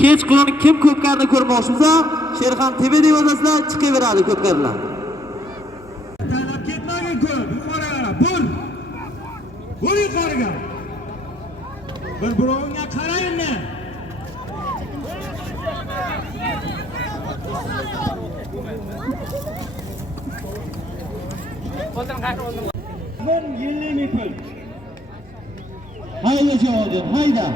Kech qulun kim ko'pkarni ko'rmoqchi bo'lsa, Sherxon Tepe deb yozasizlar, chiqaveradi ko'pkarlar. Talab ketmagin ko'p, yuqoriga qarab, bur. Bur yuqoriga. Bir birovga qarayni. Men yillik pul. Hayda javodim, hayda.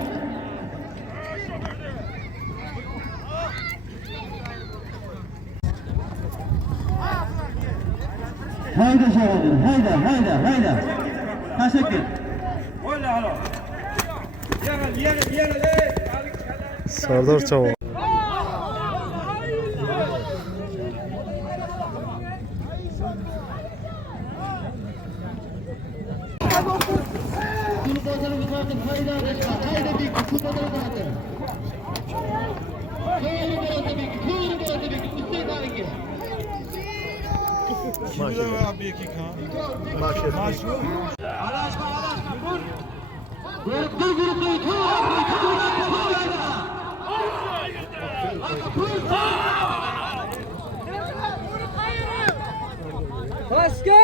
Hayda javodim, hayda. Teşekkür. O'yla halo. Yig'il, ey. Sardor Chavo. Başka!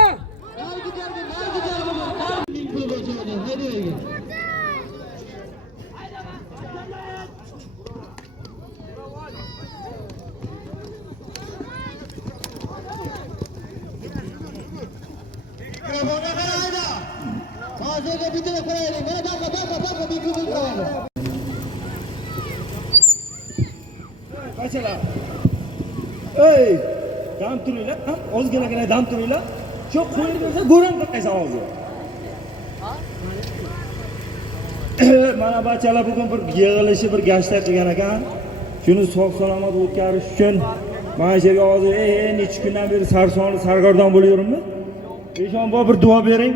Kaçala. Ey! Dam turuyla, ozginagina dam turuyla. Çok qo'yib bersa, go'ram qilmaysan hozir. Mana bachalar bugun bir yig'ilishi, bir gashta qilgan ekan. Shuni sog' salomat o'tkazish uchun mana shu yerga hozir necha kundan beri sarsonli sargardon bo'lyapman. Eshonboy bir duo bering.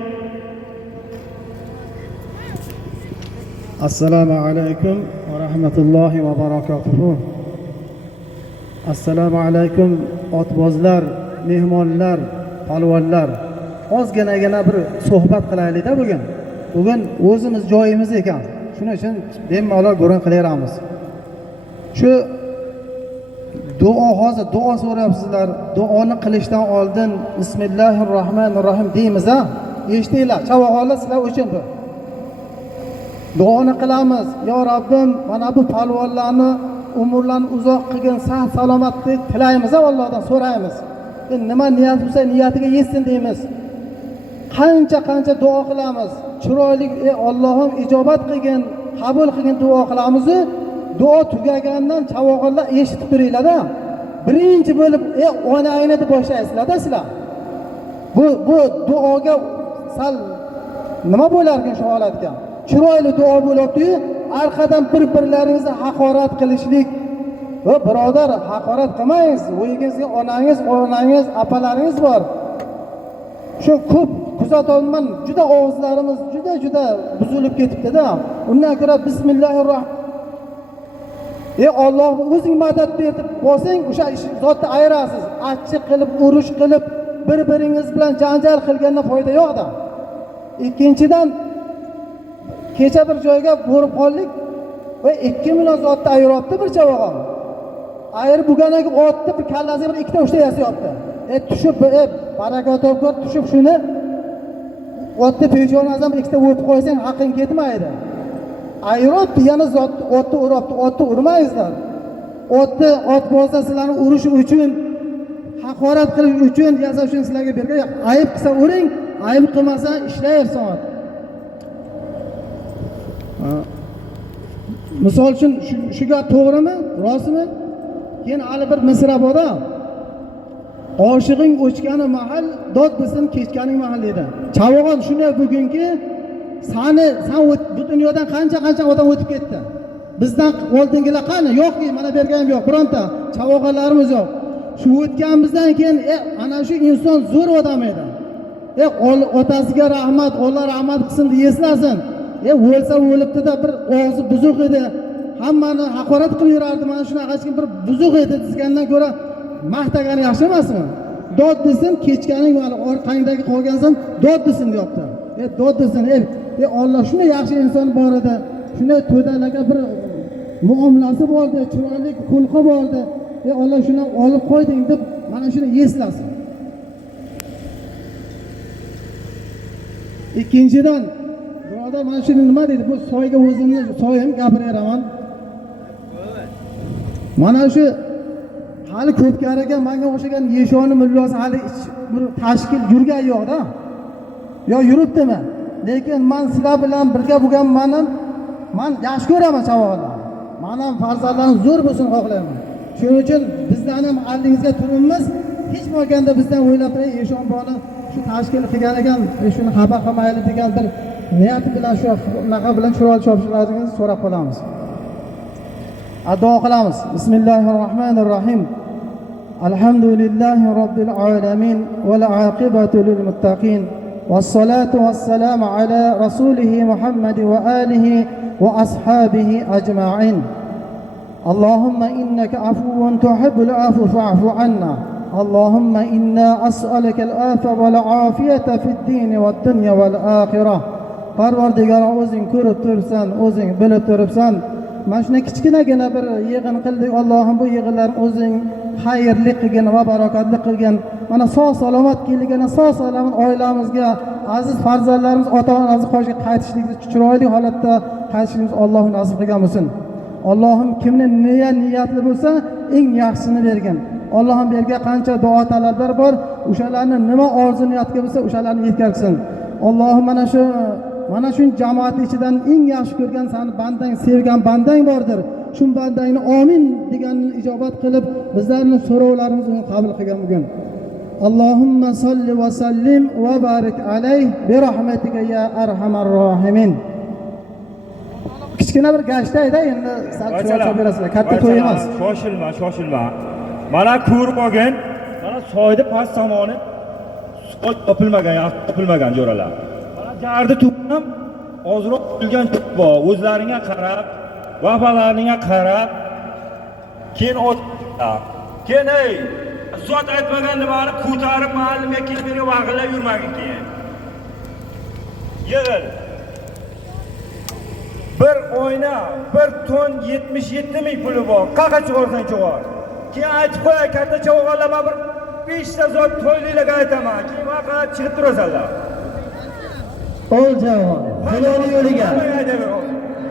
Assalomu alaykum va rahmatullohi va barakatuh. Assalomu alaykum otbozlar, mehmonlar, palvonlar. Ozginagina bir suhbat qilaylik-da bugun. Bugun o'zimiz joyimiz ekan. Shuning uchun bemalol gurin qilaveramiz. Shu hozir duo so'rayapsizlar. Duoni qilishdan oldin Bismillahirrohmanirrohim deymiz-a? Eshitinglar, chavoqlar sizlar uchun bu. Duoni qilamiz. Yo Rabbim, mana bu palvonlarni umrlarini uzoq qilgin, sog' salomatlik tilaymiz, Allohdan so'raymiz. Nima niyat bo'lsa niyatiga yetsin deymiz. Qancha duo qilamiz. Chiroyli Allohim ijobat qilgin, qabul qilgin duo qilamiz. Duo tugagandan chavoqlar eshitib turinglar-da. Birinchi bo'lib onangni deb boshlaysizlar-da sizlar. Bu duoga sal nima bo'larkin shu holatga? Chiroyli duo bo'libdi-yu, arqadan bir-birlaringizni haqorat qilishlik. Va birodar, haqorat qilmaysiz. O'yingizga onangiz, apalaringiz bor. Shu ko'p kuzatolman, juda og'izlarimiz juda buzilib ketibdi-da. Undan ko'ra bismillahirrohmanirrohim. Alloh o'zing madad berib bo'lsang, o'sha zotni ayirasiz. Achchiq qilib, urush qilib, bir-biringiz bilan janjal qilgandan foyda yo'q-da. Ikkinchidan kecha bir joyga borib qoldik va 2 million zotni ayiryapti bir chavog'im. Ayirib bo'lgandan keyin otni bir kallasiga bir ikkita uchta yasayapti. Tushib, baraka topib tushib shuni otni peshonasidan bir ikkita o'tib qo'ysang haqqing ketmaydi. Ayiryapti, yana zotni otni uryapti, otni urmaysizlar. Ot bo'lsa sizlarni urish uchun, haqorat qilish uchun yasash uchun sizlarga bergan. Ayib qilsa uring, ayib qilmasa ishlayversin. Misol uchun shu gap to'g'rimi? Rostmi? Keyin hali bir misra bor-da. Oshig'ing o'chgani mahal, dod bilsin kechganing mahal dedi. Chavog'on shunday bugunki san bu dunyodan qancha odam o'tib ketdi. Bizdan oldingilar qani? Yo'qki, mana berganim yo'q, bironta chavog'onlarimiz yo'q. Shu o'tganimizdan keyin ana shu inson zo'r odam edi. Otasiga rahmat, Alloh rahmat qilsin deb eslasin. O'lsa o'libdi-da, bir og'zi buzuq edi. Hammani haqorat qilib yurardi. Mana shunaqa hech kim bir buzuq edi degandan ko'ra maqtagani yaxshi emasmi? Dod desin, kechganing orqangdagi qolgansan, dod desin deyapti. Dod desin. Alloh shunday yaxshi inson bor edi. Shunday to'dalarga bir muomalasi bo'ldi, chiroyli xulqi bo'ldi. Alloh shuni olib qo'yding deb mana shuni eslasin. Ikkinchidan, birodar mana shuni nima deydi? Bu soyga o'zimni soyim gapiraman. Mana shu hali ko'pkariga menga o'xshagan yeshoni mullosi hali bir tashkil yurgan yo'q-da. Yo yuribdimi? Lekin men sizlar bilan birga bo'lganman. Men yaxshi ko'raman savollarni. Men ham farzandlarim zo'r bo'lsin xohlayman. Shuning uchun bizdan ham oldingizga turibmiz. Hech bo'lganda bizdan o'ylab turib Eshonboni shu tashkil qilgan ekan, shuni xafa qilmaylik degan bir niyat bilan shu naqa bilan chiroyli chopishlaringizni so'rab qolamiz. Duo qilamiz. Bismillahirrohmanirrohim. Alhamdulillahi robbil alamin val aqibatu lil muttaqin. والصلاة والسلام على رسوله محمد وآله وأصحابه أجمعين. اللهم إنك عفو تحب العفو فاعف عنا. اللهم إنا أسألك العافية والعافية في الدين والدنيا والآخرة. Parvardigor o'zing ko'rib turibsan, o'zing bilib turibsan. Mana shuni kichkinagina bir yig'in qildik. Allohim bu yig'inlar o'zing xayrli qilgin va barokatli qilgin. Mana sog' salomat kelgani, sog' salomat oilamizga, aziz farzandlarimiz ota-onamiz qoshiga qaytishlikni chiroyli holatda qaytishimiz Alloh nasib qilgan bo'lsin. Allohim kimni niyatli bo'lsa, eng yaxshisini bergin. Allohim bergan qancha duo talablar bor, o'shalarni nima orzu niyatga bo'lsa, o'shalarni yetkazsin. Allohim mana shu jamoat ichidan eng yaxshi ko'rgan seni bandang, sevgan bandang bordir. Shu bandangni amin deganini ijobat qilib, bizlarning so'rovlarimizni qabul qilgan bugun. Allohumma salli va sallim va barik alayh bi rahmatika ya arhamar rohimin. Kichkina bir gashtayda endi salcha berasizlar. Katta to'y emas. Shoshilma. Mana ko'rib olgin. Mana soyda past tomoni soy topilmagan jo'ralar. Mana jardi tuqqan ozroq qilgan bor. O'zlaringga qarab, vafalaringga qarab, keyin keyin ey zot aytmagan nimani ko'tarib ma'lumga kelib berib vaqilab yurmagin keyin. Yig'il. Bir oyna, bir ton 77 ming puli bor. Qaqa chiqarsang chiqar. Keyin aytib qo'y, katta chavog'larga bir 5 ta zot to'ylilarga aytaman. Keyin vaqt chiqib turasanlar. Ol javon, halol yo'liga.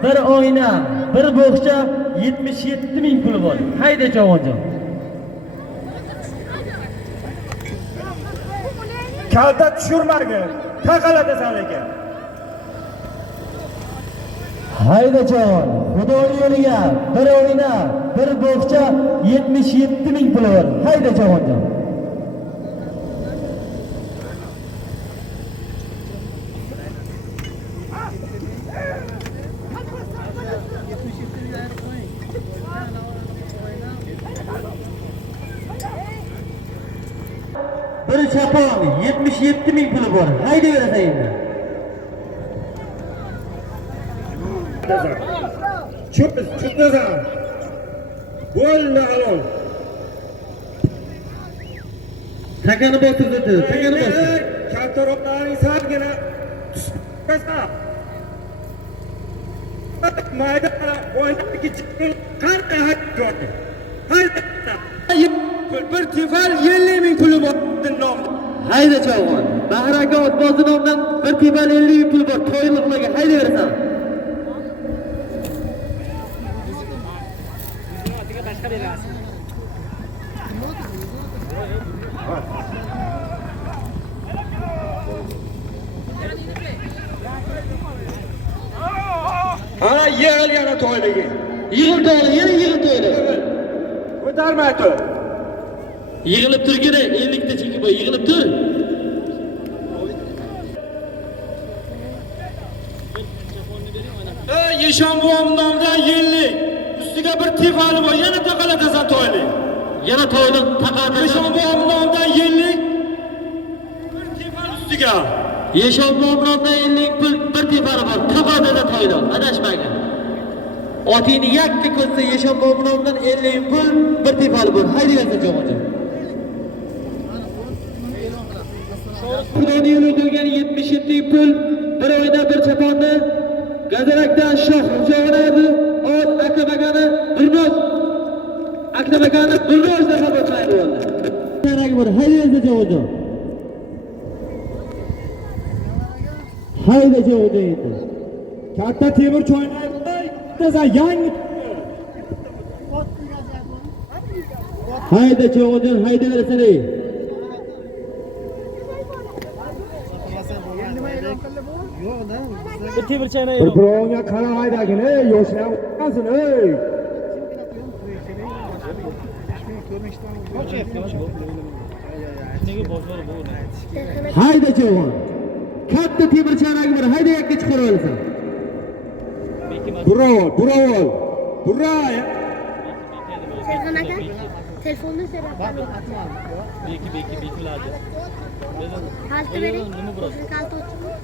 Bir oyna, bir bo'xcha 77 ming puli bor. Hayda javonjon. Kalta tushirmagin. Taqalatasan lekin. Hayda javon, xudo yo'liga bir oyna, bir bo'xcha 77 ming puli bor. Hayda javonjon. Bir chapon 77 ming puli bor. Hayda berasan endi. Çıkmasan. Bo'ldi halol. Takani bostirdi, takani bostirdi. Kattaroqlarning sargina tushpasa. Mayda o'ynab chiqib qanday hayot. Hayda. Bir tifal 50 ming puli bor nomda. Hayda chavon. Bahraka otbozi nomidan bir tifal 50 ming puli bor. To'yliqlarga hayda berasan. Ana yig'il yana to'yligi. Yig'il to'yli, yana yig'il to'yli. Ko'tarmay tur. Yig'ilib turgin, 50 ta cheki bor, yig'ilib tur. Yeshon buvim nomidan 50. Ustiga bir tifali bor, yana taqalatasan to'yli. Yana to'yli taqalatasan. Yeshon buvim nomidan 50. Bir tifal ustiga. Yeshon buvim nomidan 50 pul bir tifali bor. Taqalatasan to'yli. Adashmagin. Otini yakka ko'zda Yeshon buvim nomidan 50 pul bir tifali bor. Haydi bersa jo'g'ajon. Xudoning yo'lida o'tgan 77 pul bir oyda bir chaponni Gazarakdan shoh jo'g'iradi. Ot aka bagani Maktab akani bir rojda kapatmaydi bo'ldi. Kerak bir hayda jo'g'di. Hayda jo'g'di endi. Katta temir choynakda bitta yangi Hayda jo'g'di, hayda versana. bir birovga qara haydagin, yoshlar o'tmasin, ey. Hayda jo'g'di. Katta temir chaynagi bor, hayda yakka chiqarib olasan. Burov. Buraya. Serkan aka, telefonda Serkan. Beki lazım. Kaltı verin. Kaltı oturun.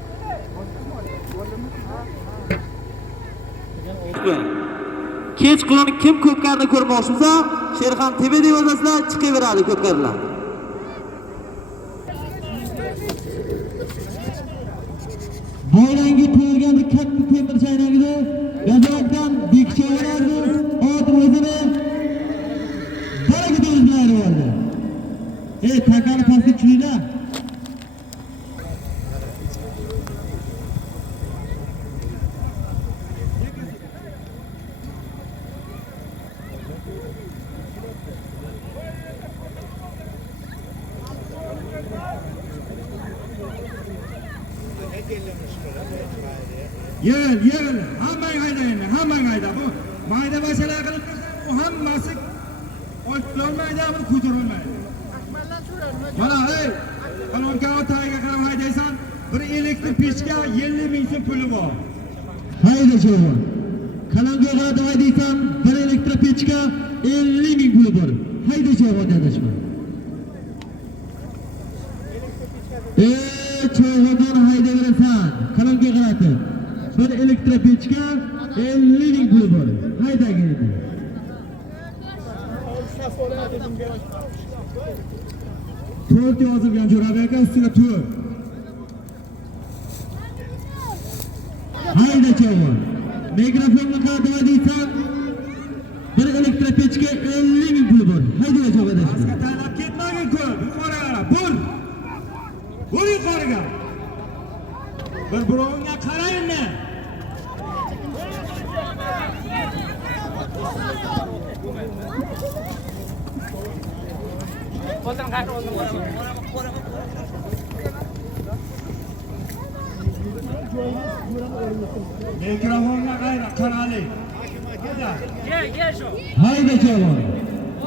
Kech qulun kim ko'pkarni ko'rmoqchi bo'lsa, Sherxon TV deb yozasizlar, chiqaveradi ko'pkarlar. Bayramga to'ygan katta temir chaynagida gazakdan bekchalarni ot o'zini baraka o'zlari bo'ldi. Takani pastga tushinglar. Yel, hammang haydaydi, hammang hayda. Bu mayda masala qilib tursa, u hammasi olmaydi, bu ko'tarilmaydi. Mana, ey, qalonka otaga qarab haydaysan, bir elektr pechga 50 ming so'm puli bor. Hayda jo'g'di. Qalonga qarab haydaysan, bir elektr pechga 50 ming puli bor. Hayda jo'g'di adashma. Cho'g'dan haydaverasan, qalonga qarab. Bir elektr pechga 50 ming puli bor. Haydagin edi. To'rt yozilgan Jo'rabek aka ustiga to'rt. Hayda cho'g'di. Mikrofonni qadava deysan, bir elektr pechga 50 ming puli bor. Hayda cho'g'di adashma. Pastga taylab ketmagin ko'p, yuqoriga qara, bur. Bur yuqoriga. Bir birovga qaraymi? Mikrofonga qarali. Hayda cho'g'di.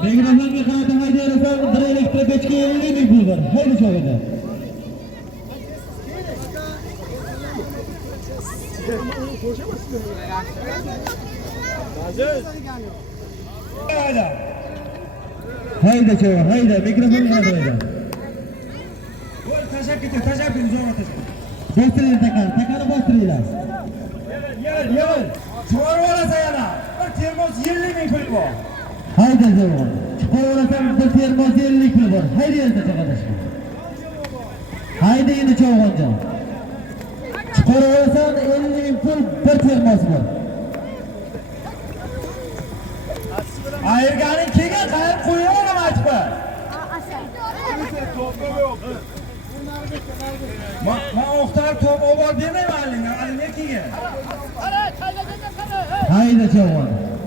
Mikrofonni qadava haydaverasan, bir elektr pechga 50 ming puli bor. Hayda cho'g'di. Hayda çoğu, hayda mikrofonu hayda. Voy tashabbus zo'rg'a tashabbus. Bostırıyla takarı bostırıyla. Yel. Chiqarib olasan yana. Bir termos 50 ming pul bor. Hayda çoğu. Çıkar orasam bir termos 50 pul var. Hayda yerine çakadaşma. Hayda yine çoğu onca. Çıkar orasam 50 ming pul bir termos var. Ayirganing kelgan qayerga qo'yaman aytib. Men o'xtar top olib bermayman alinga, alinga kelgan. Hayda çoğu.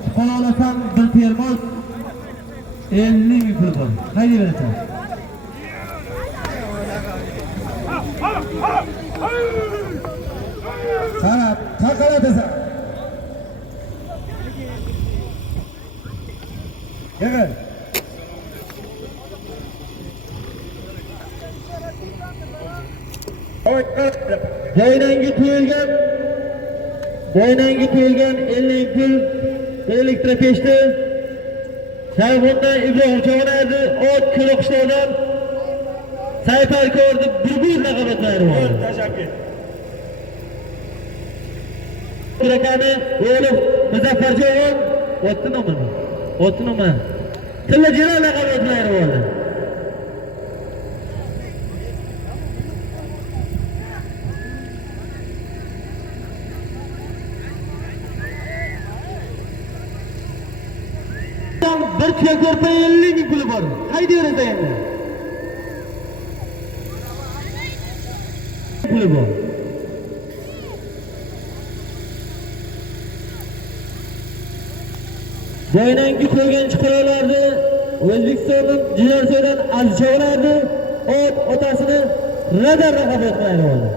Çıkar orasam bir termos 50 ming pul var. Hayda yerine. Qarab, taqalatasan. Gel. Boynangi to'yilgan 50 pul elektr pechdi. Sayfondan İbrahim Çoğunaydı, ot Kılıqishloqdan Sayfar ko'rdi, bir raqabatlari bor. Tashabbus. Burakani o'g'li Muzaffarjon o'ttinimi? Tilla jira raqabatlari bor. bir ko'rpa 50 ming puli bor. Haydayversa endi. Puli bor. Boynangi qo'ygan chiqarolarni O'zbekistonning Jigarsoydan azcholarni otasini radar raqab etmaydi bo'ldi.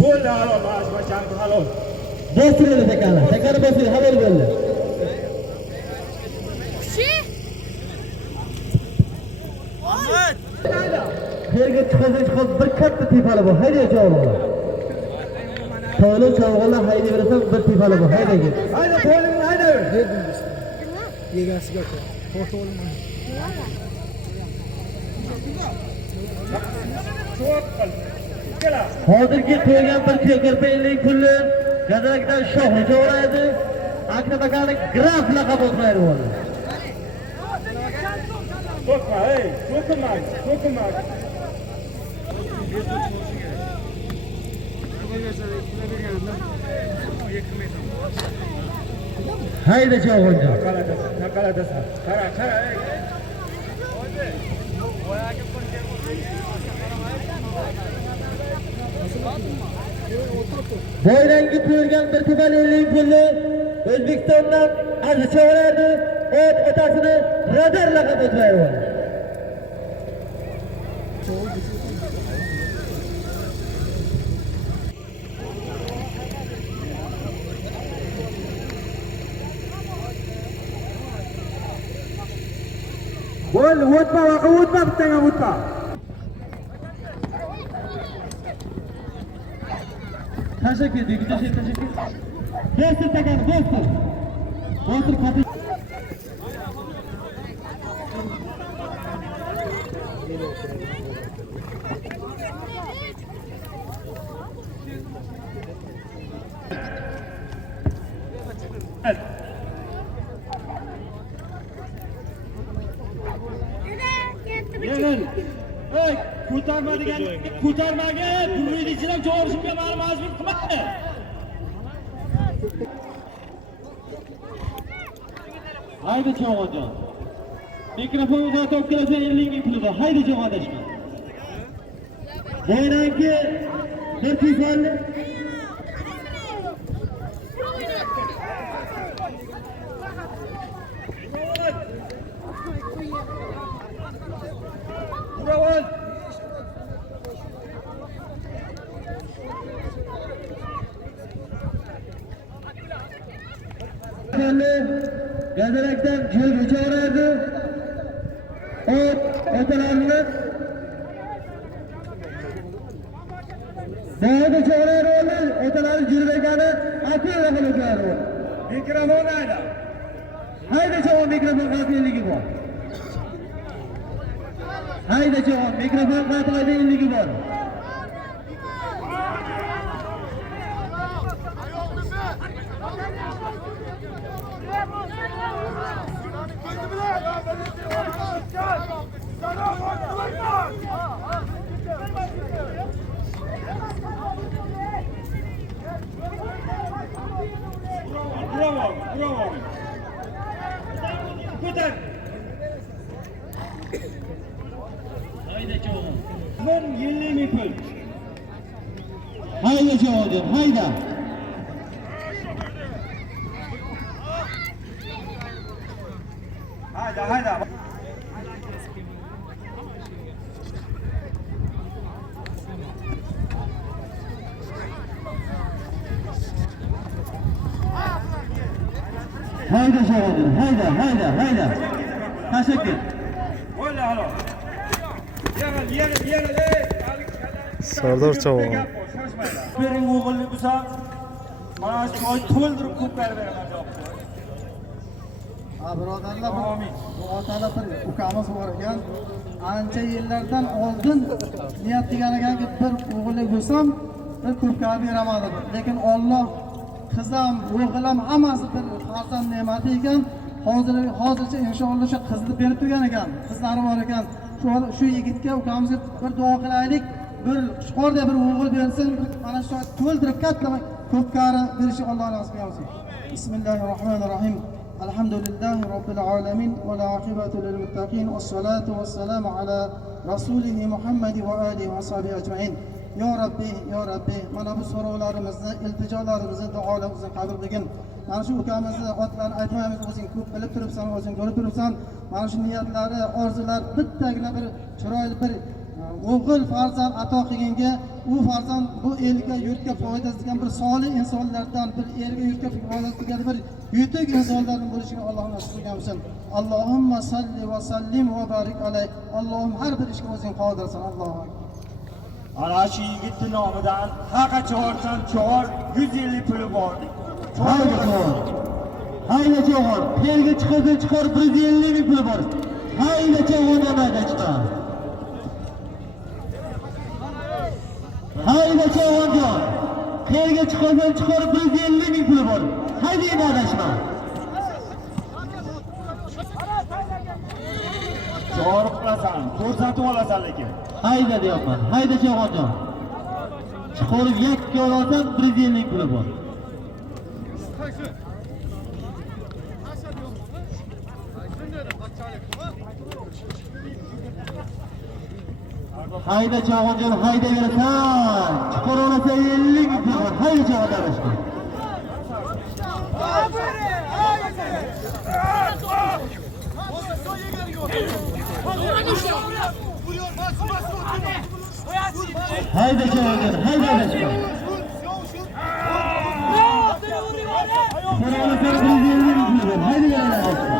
Bo'ldi, halol, mashmachanki halol. Bostirildi takani. Takani bostirildi, xabar bo'ldi. Yerga chiqib bir katta tepali bor. Hayda chavg'onlar. To'yli chavg'onlar haydayversan bir tepali bor. Hayda git. Hayda, to'yligini haydaver. Yegasiga foto olma. Hozirgi qo'ygan bir ko'rpa 50 pulni gazakdan shohni cho'raydi. Akram akani graf laqab o'tmaydi bo'ldi. So'kma, ey, so'kma. Hayda chavg'onjon. Taqaladasan. Qara, ey. Boyrangi qo'yilgan bir tepali 50 pulni O'zbekistondan azcholarni otasini radar laqab o'tmaydi bo'ldi. Bo'ldi, o'tma, bittaga o'tma. Teşekkür ediyor, teşekkür. Bostir takani, bostir. Bostir katı. Gelin. Hey, ko'tarmaga, buraydi ichidan cho'rishimga ma'lum majbur qilmadi. Haydi chavg'onjon. Mikrofon uzatib olib kelsa 50 ming puli bor. Haydi chavg'ondashma. Boyrangi bir tepali Bravo. Gazarakdan jo'lga chorardi. Otalarni Dağda çağırır olur, otaları cürvekani akıl yapılır olur. Mikrofon hayda. Haydi çoğun mikrofon katılıylığı var. Haydi çoğun mikrofon katılıylığı var. Bravo, bravo. Ko'tar. Haydi çoğun. Son 50 ming pul. Haydi çoğun, haydi. Hayda, hayda. Haydi çoğun, haydi. Teşekkür. Öyle halo. Yere. Sardor Çavon. Bering o'g'ilni bo'lsa, mana shu oy to'ldirib ko'p beraman javobni. Ha birodarlar, bu otalar bir ukamiz bor ekan. Ancha yillardan oldin niyat degan ekanki bir o'g'illik bo'lsam bir ko'pkani beraman dedi. Lekin Alloh qizam, o'g'lim hammasi bir farzand ne'mati ekan. Hozircha inshaalloh shu qizni berib turgan ekan. Qizlari bor ekan. Shu yigitga ukamizga bir duo qilaylik. Bir chuqurda bir o'g'il bersin, mana shu to'ldirib katta ko'pkari berishi Alloh nasib qilsin. Bismillahirrohmanirrohim. Alhamdulillahi robbil alamin va la aqibatu lil muttaqin was salatu was salam ala rasulih Muhammad va alihi va sahbihi ajmain. Ya Rabbi, mana bu so'rovlarimizni, iltijolarimizni, duolarimizni qabul qilgin. Mana shu ukamizni otlarini aytmaymiz, o'zing ko'p bilib turibsan, o'zing ko'rib turibsan. Mana shu niyatlari, orzular bittagina bir chiroyli bir o'g'il farzand ato qilganga, u farzand bu elga, yurtga foydasi degan bir solih insonlardan, bir elga, yurtga foydasi degan bir yutuq insonlardan bo'lishiga Alloh nasib qilsin. Allohumma salli va sallim va barik alayh. Allohim har bir ishga o'zing qodirsan. Allohu Ana shu yigitni nomidan haqa chorsan, 150 puli bor. Hayda cho'g'on. Terga chiqar 150 ming puli bor. Hayda cho'g'on nimaga chiqar? Hayda cho'g'onjon. Terga chiqar 150 ming puli bor. Hayda adashma. Chorib qilasan, ko'rsatib olasan lekin. Hayda deyapman. Hayda cho'g'onjon. Chiqarib yakka olasan 150 ming puli bor. Hayda cho'g'onjon, hayda berasan. Chiqar olasa 50 ming puli bor. Hayda cho'g'onjon. Hayda çoğundur, hayda adashma. So'rala sen 150 ming puli bor. Hayda yana adashma.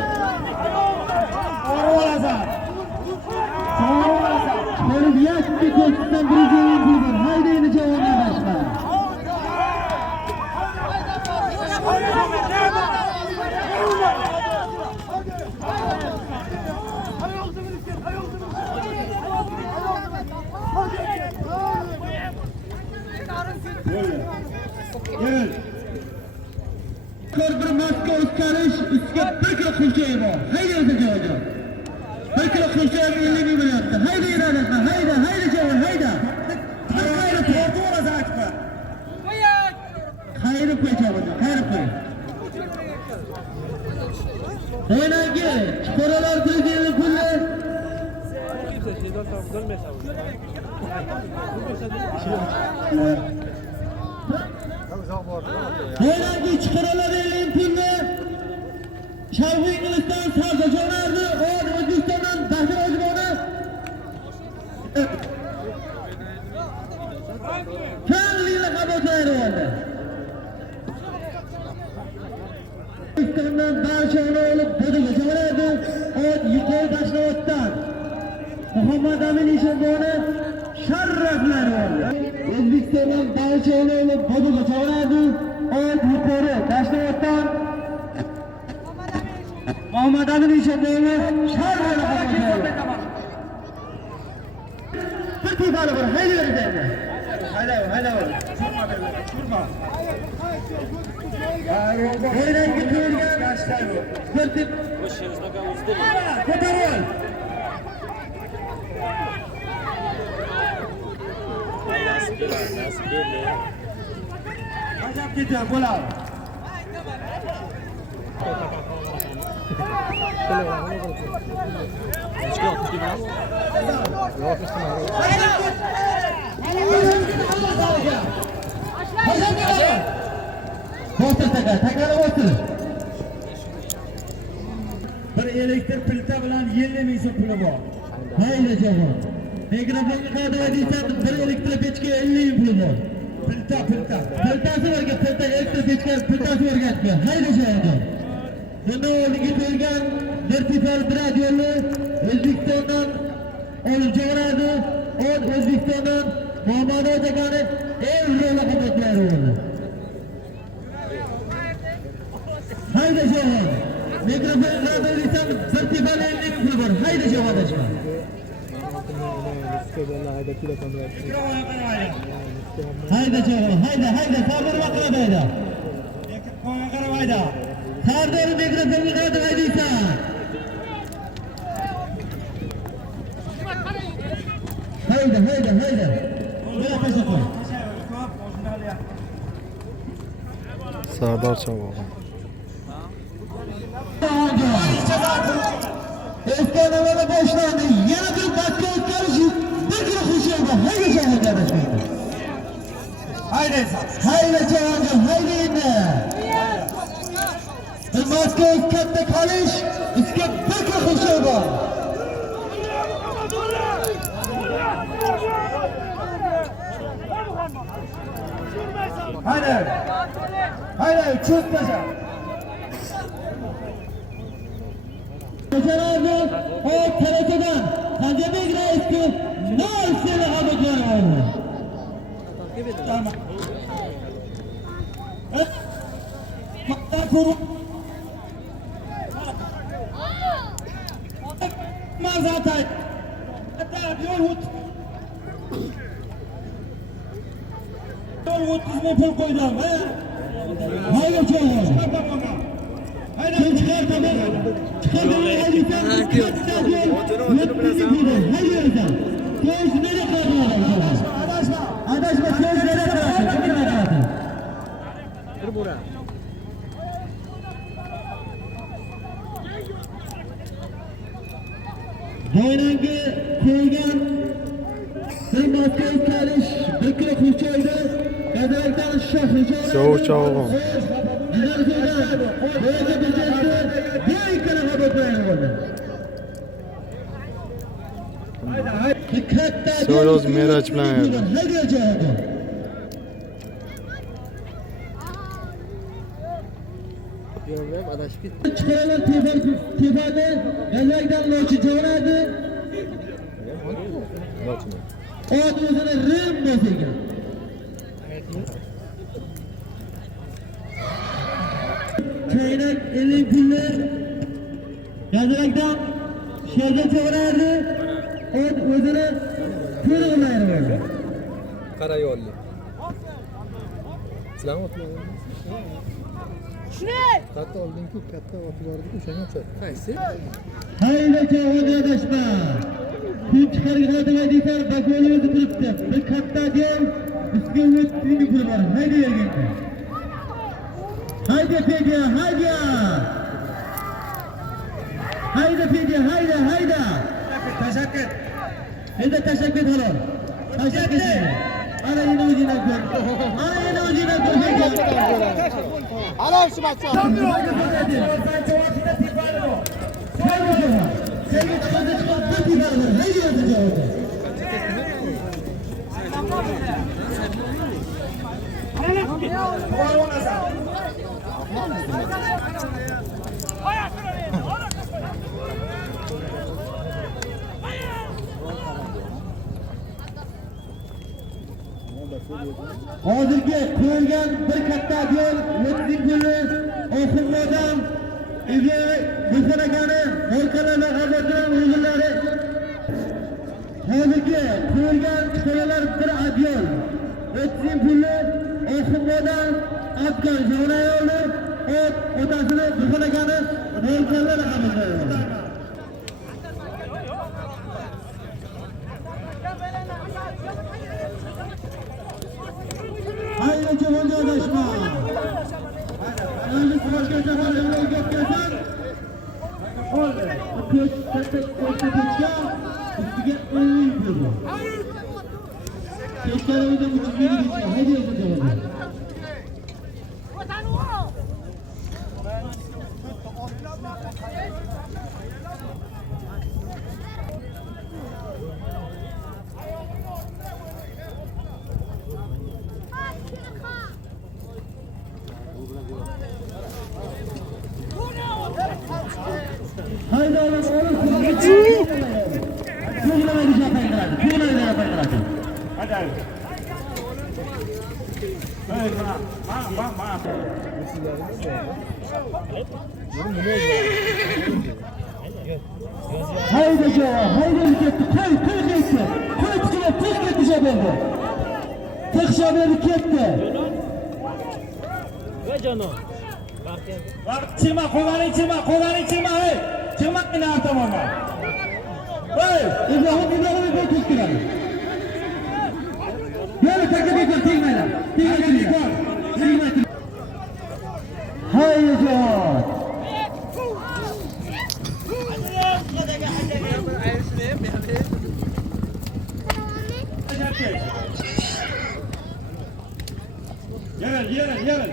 Chiqarib yakka ko'rsatsan 150 ming puli bor. Hayda yana cho'g'ondan adashma. Gel. Kör bir maska o'tkarish, ustiga 1 kilo qulchoyi bor. Hayda jo'g'on. 1 kilo qulchoyi 50 ming bo'lyapti. Hayda iradasma, hayda jo'g'on, hayda. Hayda tortib olasan akpa. Hayda qo'y jo'g'on, hayda qo'y. O'ynangi, chiqaralar 150 pulni. O'ynangi, chiqaralar 50 pulni. Sharqiy Ingliziston sardoshonardi, O'zbekistondan Bahri Ojmoni. Kanlini qabotlaydi oldi. O'zbekistondan barchani olib Boduga jo'nadi. Yuqori Dashnovatdan Muhammad Amin Eshonboni sharaflari oldi. O'zbekistondan barchani olib Boduga jo'nadi. Yuqori Dashnovatdan Muhammad Amin Eshonboni sharaflari oldi. Bir tepali bir hayda berdi. Hayda. Turma. O'ynangi ko'rgan yoshlar bu. Bir tep. Ko'tarol. Ajab ketdi, bo'ladi. Takara o'tir. Bir elektr pilta bilan 50 ming so'm puli bor. Hayda jo'g'on. Mikrofonga qadar deysan, bir elektr pechka 50 ming puli bor. Pilta. Piltasi borga, pilta elektr pechka piltasi borga. Hayda jo'g'on. Buni oldiga qo'ygan bir tepal bir radioli O'zbekistondan olib jo'nadi. O'zbekistondan Muhammad Ojagani Evrola qabatlari bo'ldi. Hayda jo'g'on. Mikrofonga qadar deysan, bir tepal 50 ming puli bor. Hayda jo'g'on adashma. Hayda jo'g'on, hayda, sabr vaqt hayda. Hayda. Sardor mikrofonni qaytib haydaysan. Hayda. Bela tashaqoy. Sardor Chavog'on. Eski anavada boshlandi. Yana bir dakika o'tkazish. Bir kilo xushaydi. Hayda Chavog'on adashmaydi. Hayda Chavog'on, hayda endi. Moskva katta qolish. Iska bir kilo xushaydi. Hayda, cho'z tasha. Başarardı, o TRT'den Kandemir Reis'ki Narseli haberler vardı. Tamam. Mazatay. Hatta yol 30 bin pul koydum. Hayır çoğun. Hayır çıkar tabi. Çıkar tabi. Hayır sen. Köz nereye kadar? Adaşma köz nereye kadar? Dur bura. Doyrangi koygan bir Moskva kalish bir kilo xushaydi. Gazalikdan shohrijon. Sovuq Chavog'on. So'roz Meraç bilan yerdi. Chiqarolar tepani gazalikdan lochi jo'nadi. Ot o'zini rim bo'lsa Çaynak 50 pullar gazarakdan sherga cho'g'rardi. Ot o'zini ko'rg'ilari. Qarayolli. Sizlarmi otlar? Shunday. Katta olding-ku, katta otlarga o'shani ochar. Qaysi? Hayda cho'g'on adashma. Kun chiqargan deysan, bakoni o'zi turibdi. Bir katta dem, bizga 30 ming pul bor. Hayda yerga. Hayda Fedya, hayda! Hayda Fedya, hayda! Teşekkür. Hayda teşekkür hala. Teşekkür. Ana yine ucuna gör. Ana şu maçı. Hozirgi qo'yilgan bir katta yo'l 30 pulni oxirmadan ega Buxorakani orqalarida xabardan o'zlari hozirgi qo'yilgan chiqaralar bir adyol 30 pulni oxirmadan atgan Javnayolni otasini Buxorakani orqalarida xabardan Haydi çoğunca adaşma. Haydi savaşka zamanlarına gökkesin. Oldu. Köç, köçka, üstüge 50 yıkıldı. Köçkalarımızda 30 bin geçiyor. Haydi yazın cevabı. Haydi oğlum Kuğuna güzel paylaşın. Kuğuna güzel paylaşın. Hadi abi. Haydi bak. Haydi cevap, haydi gitti. Koy gitti. Koy tıkına tık gitti şaberdi. Tık şaberdi gitti. Ve canım. Chiqma, qo'ganing chiqma, hey. Chiqma meni avtomobilga. Hey, İbrahim bir tuz kiradi. Böyle takip tegmaylar. Tegmaylar. Haydi Jihod. Yere.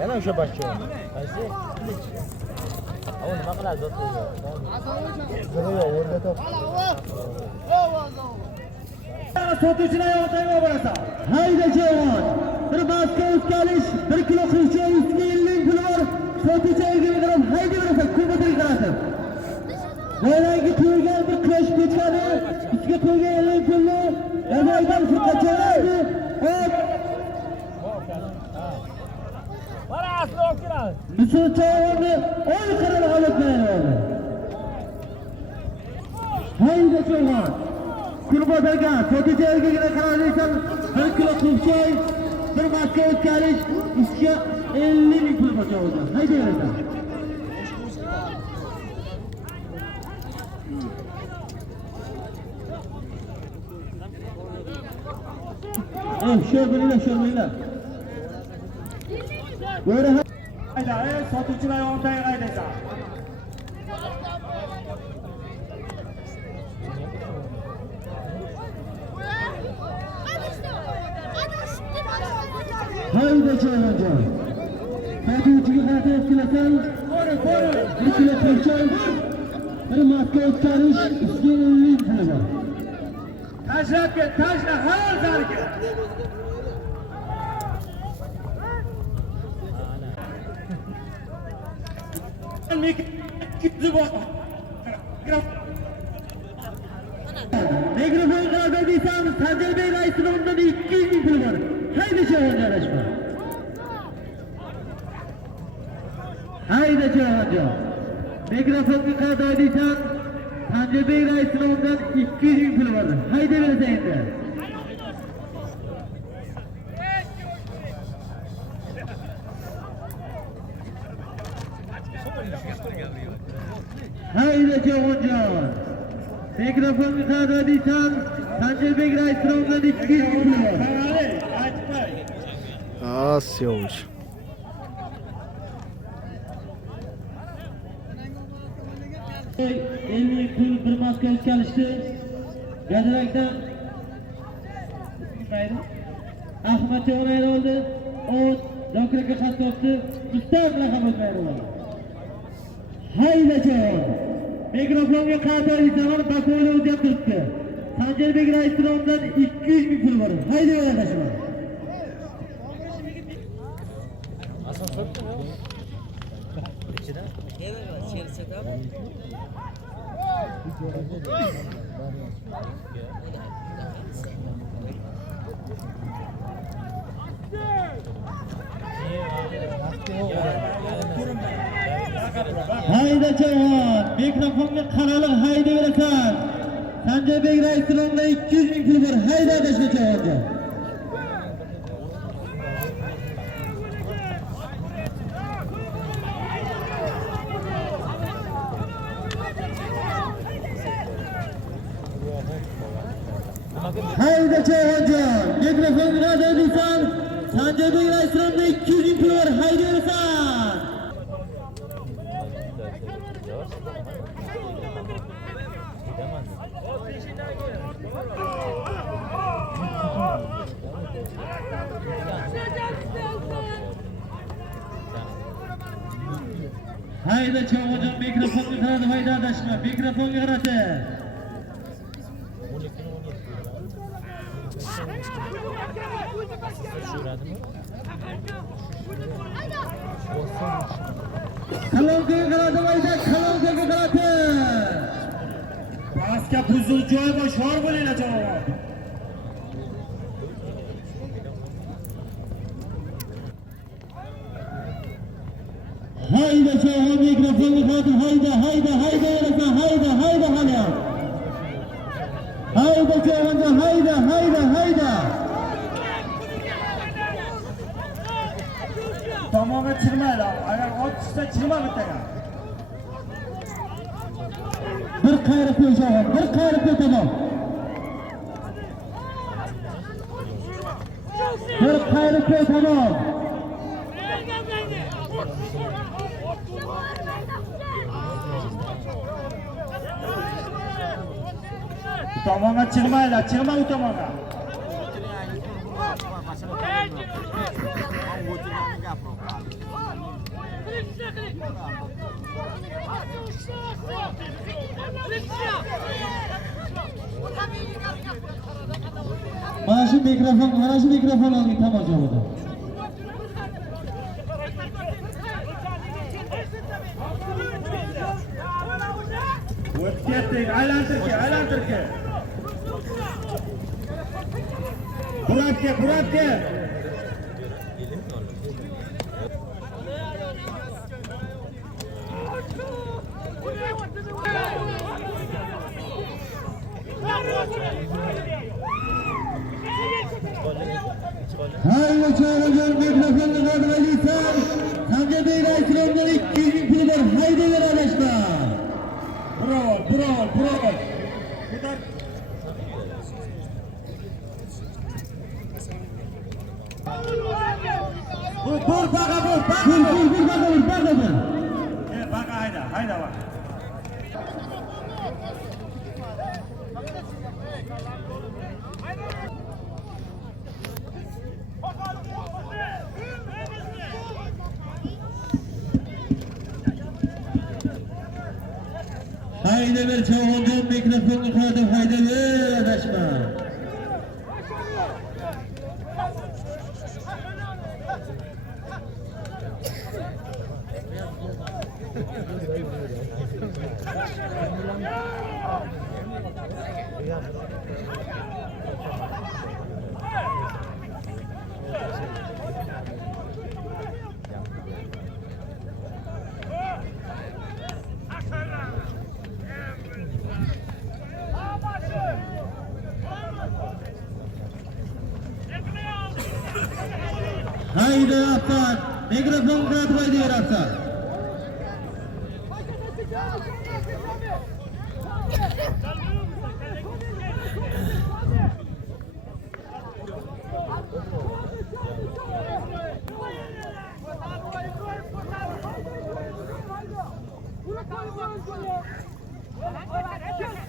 Yana o'sha bachcha. Qaysi? Avon nima qiladi zot o'zi? Yerga top. Sotuvchini oyog'iga borasan. Haydi Jihod. Bir maska o'tkalish, 1 kilo qilcha ustiga 50 pul bor. Sotuvchi elga qarab haydi berasan, kulbatga qarab. Boyagi to'ygan bir kurash ko'chani, ustiga to'ygan 50 pulni, emaydan qachonadi. Hop. Misol çoğunluğu 10 kırılı alıpmayın. Haydi Jihod. Kurbadaga, sotucu erkekine kararlıysan 1 kilo kurşay, bir maske o'tkarish, ustiga 50 ming pul bocha olacak. Haydi berasan. Sho'rmanglar. Böyle Hayda, sotuvchini oyog'iga haydaysan. haydi Jihod. Sotucuga qarata etkilasan, 1 kilo kurşay, bir maske o'tkarish, ustiga 50 ming pul bor. Tashlab ket, tashla, halol zarga. Mikrofon qiladi desam, Sanjarbek raisning undan 200 ming pul bor. Haydi Jihod yarashma. Haydi Jihod. Mikrofonga qiladi desam, Sanjarbek raisning undan 200 ming pul bor. Haydi berasan endi. Haydi Jihod. Mikrofonga qiladi desam, Sanjarbek raisning undan 200 ming pul bor. Asiyoviç. Elli pul bir maska o'tkazishdi. Gadirakdan Ahmad Jo'rayev oldi. O Doktorga xat topdi. Mustam raqam o'tmaydi. Hayda Jihod. Mikrofonga qator zaman Bakoli o'zib turibdi. Sanjarbek raisning 200 ming pul bor. Hayda yarashma. Hayda Jihod. Mikrofonga qaraliq hayda berasan. Sanjarbek raisning 200 ming pul bor. Hayda adashma Jihod. Hayda Jihod. Mikrofonga qaraliq desan, Sanjarbek raisning 200 ming pul bor. Hayda berasan. Hayda Jihod, mikrofonga qaradi, hayda adashma. Mikrofonga qaradi. Kalonkaga qaradi, hayda kalonkaga qaradi. Pastga buzil joy bor, shor bo'linglar javob. Hayda Jihod, mikrofonga qaradi, hayda berasan, hayda hali. Hayda Jihod, hayda. chiqsa chilma bittaga. Bir qayri qo'y javob, bir qayri qo'y tamom. Bir qayri qo'y tamom. Bu tomonga chiqmaylar, chiqma u tomonga. Mana shu mikrofon oling tamom javob. O'tib ketdik, aylantirki. Buratga. Hayırlı çağıracağım mikrofonu kadroluysan Hamza Bey'le ikramlar 200 bin pulu var. Haydi ver arkadaşlar. Bravo. Vur bakalım. Bak hayda bak. Haydi ver çağıracağım mikrofonu kadro haydi ver arkadaşlar. Haydi Aftan, mikrofon kadro haydi ver Aftan.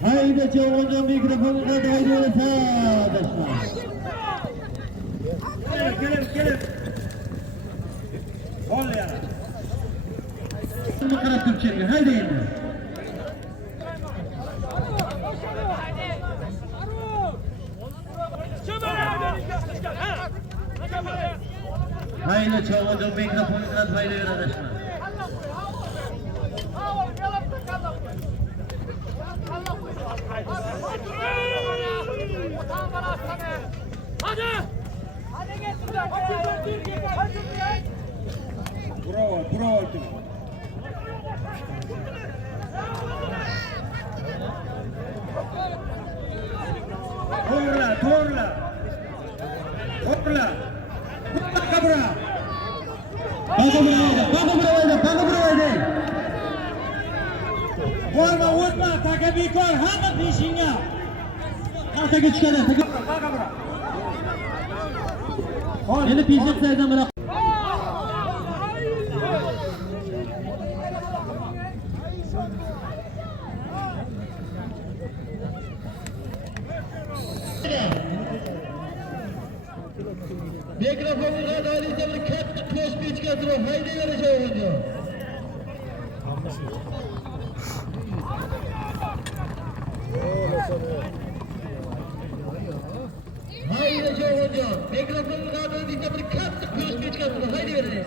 Haydi çağıracağım mikrofonu kadro haydi ver arkadaşlar. Gelin. Ol ya. Bu kadar Türkçe haydi yine. Haydi çağıracağım mikrofonu kadro haydi ver arkadaşlar. Bravo. To'g'rilar. Baqa bura haydi. O'tma, taka bekor, hamma peshingga. Ataga chiqadi. Baqa bura. Meni peshib saydan bırak. Mikrofonu kadroluysa bir katta to'sh pechga turib haydi veracak oyuncu. Haydi oyuncu. Mikrofonu kadroluysa bir katta to'sh pechga turib haydi veracak.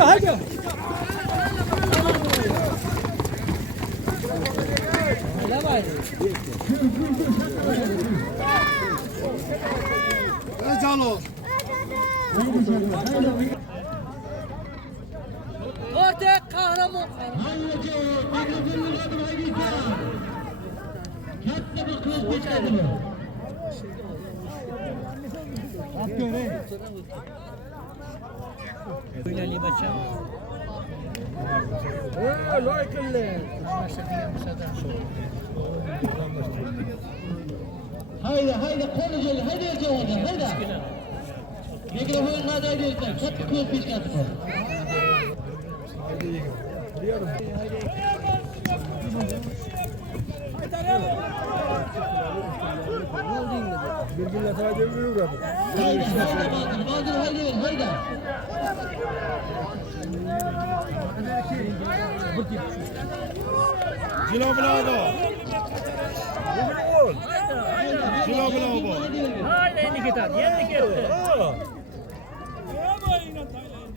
Haydi. Ortak kahraman. Katta bir kılıç bekledi bu. Haydi haydi qo'li jo'li haydi javob haydi. Mikrofon qadar deysan, katta kılıç bekledi bu. Haydi haydi haydi. Jilo bilan ol. Jilo bilan ol. Haydi endi ketadi, endi ketdi.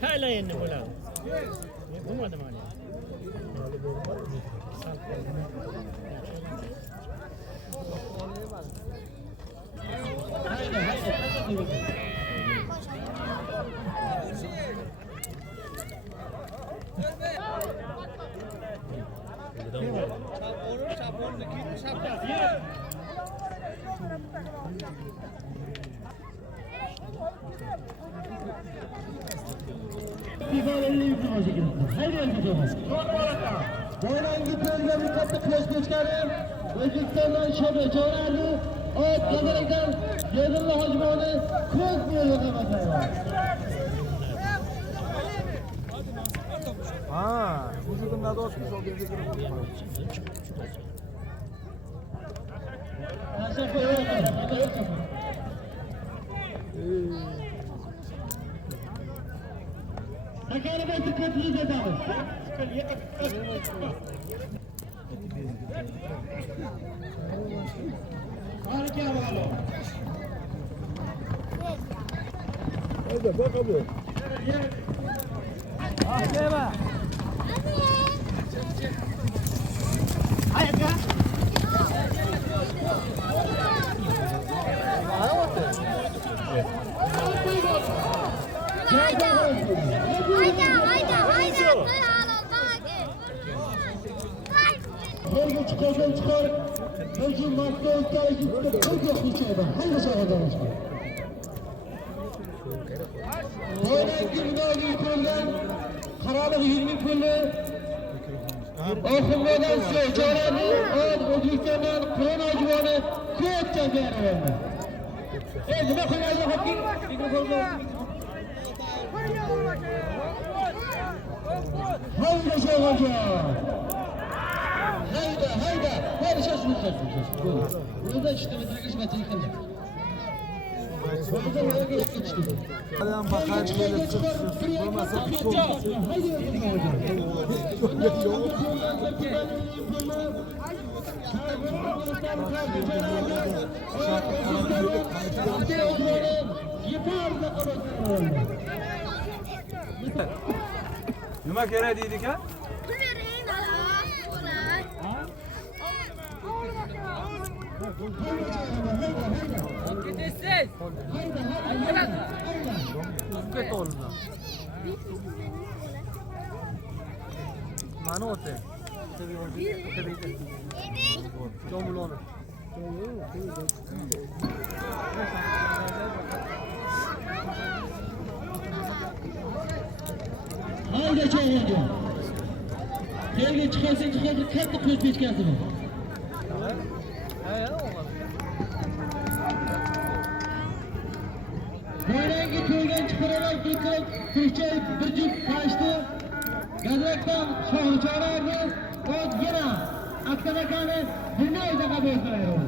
Hayla endi bo'ladi. Bo'lmadi mana. Boylangi to'rga bir katta kulash ko'chkari O'zbekistondan sho'ba jo'nardi. Ot Qazaraydan Yerilla Hojimoni ko'z yo'li qamataydi. Ha, vücudum daha doğrusu o bir Takalime dikkatinizi edin. Harika havalı. Hadi bakalım. Yerga chiqargan chiqar. Lekin Moskva o'tkazishda pul yo'q hechada. Haydi so'radan. Boylangi binoga ko'rgan qaroliq 20 pulni Oxirmadan siz jo'rani O'zbekistondan Qur'on hojimoni ko'p chempionlar bo'ldi. Nima qilyapsiz hokkim? Mikrofonga. Haydi sho'g'ajon. Hayda, hayda. Haydi sho'g'ajon. Burada işte metraj metraj qildi. Burada nega ketdi? Adam bakar böyle olmasa Nima kerak deydik ha? Mana o'ti. Domuloni. Haydi cho'g'ajon. Yerga chiqarsang chiqadi katta ko'z pechkasi bor. Boylangi to'ygan chiqaralar Bekrat Turchayev bir juft qashdi. Gazakdan shohni chorardi. O'z yana Aktanakani dunyoda qabul qiladi.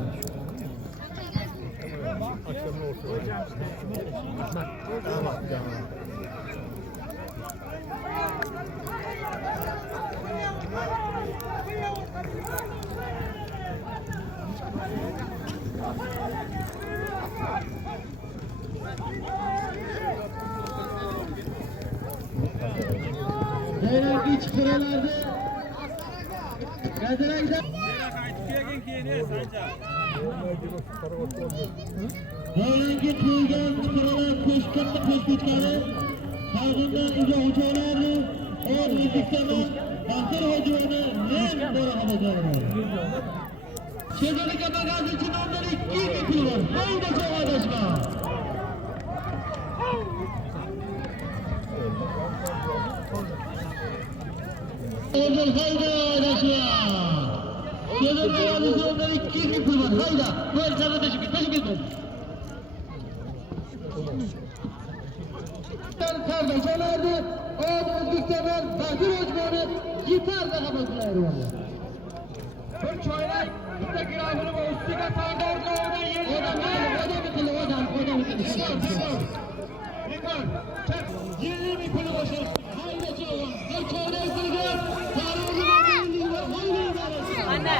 Boylangi chiqaralardi. Gazakdan Boylangi to'ygan chiqaralar qo'shqatni qo'shqatlari Farg'ondan izohchilarni O'zbekistondan Baxtir Hojivani men bora xabarlar. Shezalika magazinchi nomdan 2 pul bor. Hayda cho'g'adashma. Hayda adashma. Shezalika magazinchi nomdan 2 pul bor. Hayda. Bo'l sabatashi tashkil. Kardeşlerdi, O'zbekistondan Baxtir Hojivani yetarli xabarlar. Bir choynak, bitta girovini va ustiga sardorlardan yer odam Bekor, chak, 20 puli boshlar. Hayda cho'g'on, bir choynak pulga sardorlardan yer Anne.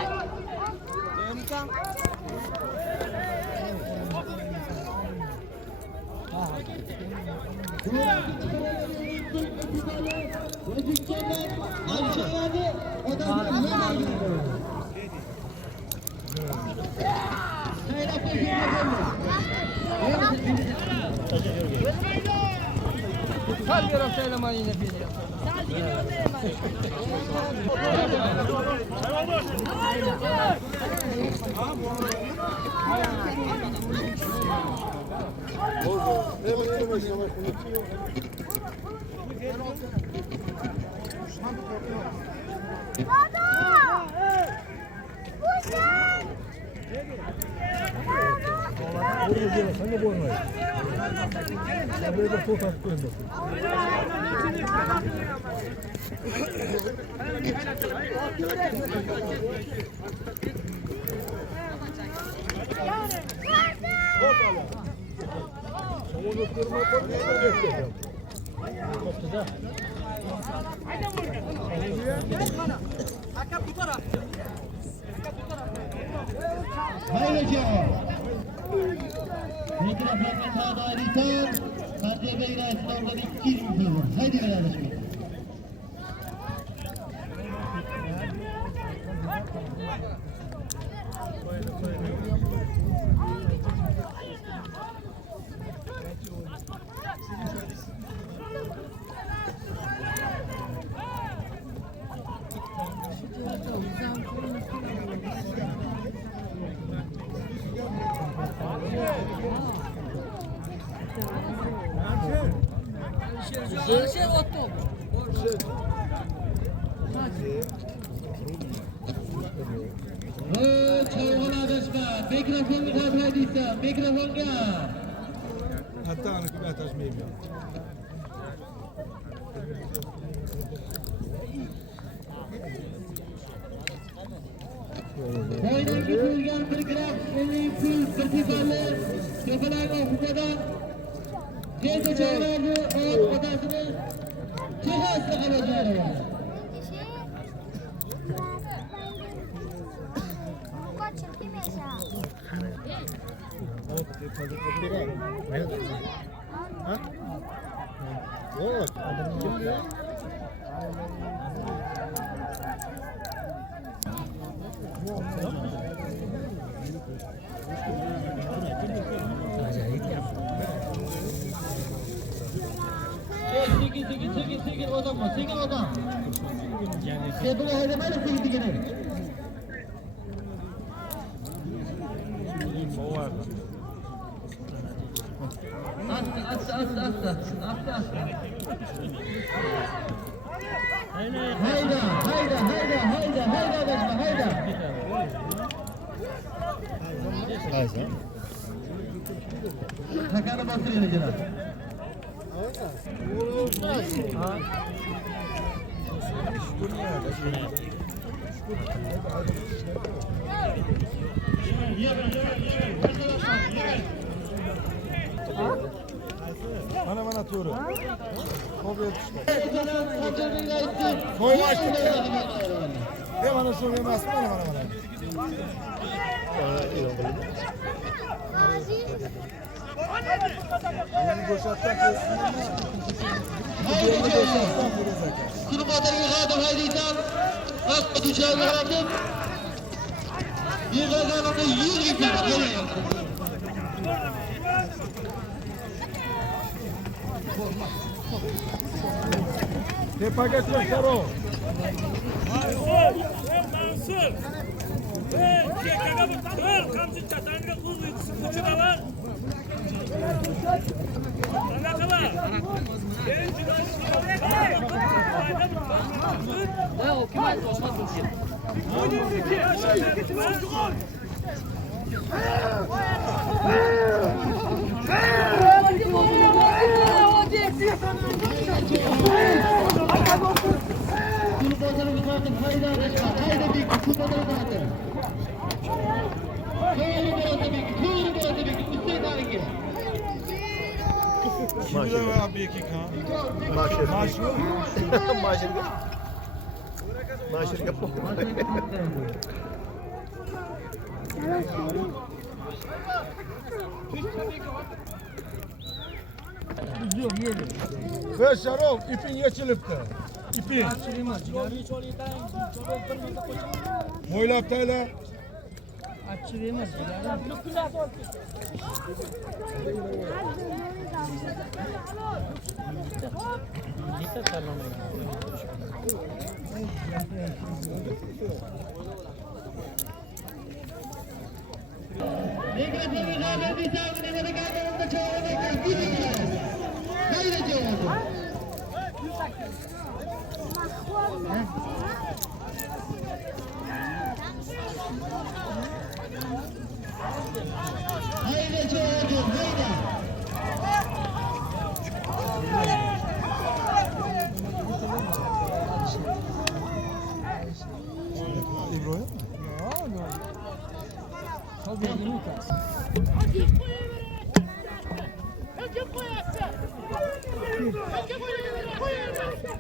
Sal bir söyleme yine bir ya. Haydi Mikrofonga sağdaylıktan Santiago United'dan 2 pul var. Haydi kardeşim. Şey otto. Çoğun adışma. Mikrofonu kabul ediyse. Mikrofonga. Hatta anıkı ataşmayayım ya. Boydan getirilgan bir gram 50 pul festivalli Tepalarga hukumadan Tezde çağırdı o odasını Tehas'la kalacağını var. Sekiz adam var, 8 adam. Bunu haydemeyle 8 gidelim. Asta. Hayda adamlar, hayda. Hayda. Takanı bastırın canım. Bana doğru. Kovuyor işte. Koyma Koyma açtık. Ne bana söyleyemez mi bana? Beni boşaltacak aslında. Beni boşaltacak vuracak. Kurmadaki kadar haydıysan Asma düşerler artık. Yığılgan onu yığ gitsin. Tepaga koşar o. Mansur. Kekaga bir kamçı çatanga kuz uykusu kuçuda var. Sana kala. Ben Ya o kim ayet olmaz bu şey. Kul bozarı uzatın. Haydi arkadaşlar. Haydi bir kul bozarı uzatın. Kul bozarı bir. Kul bozarı bir. Üstelik hangi? Maşallah abi iki kan. Maşallah. Ve Şarov ipin geçilipti. İpin. Moylab tayla. Mikrofonu kaybediysen ne kadar kaybedildi çoğunlukla bilmiyoruz. Haydi çoğunlukla. Haydi çoğunlukla haydi.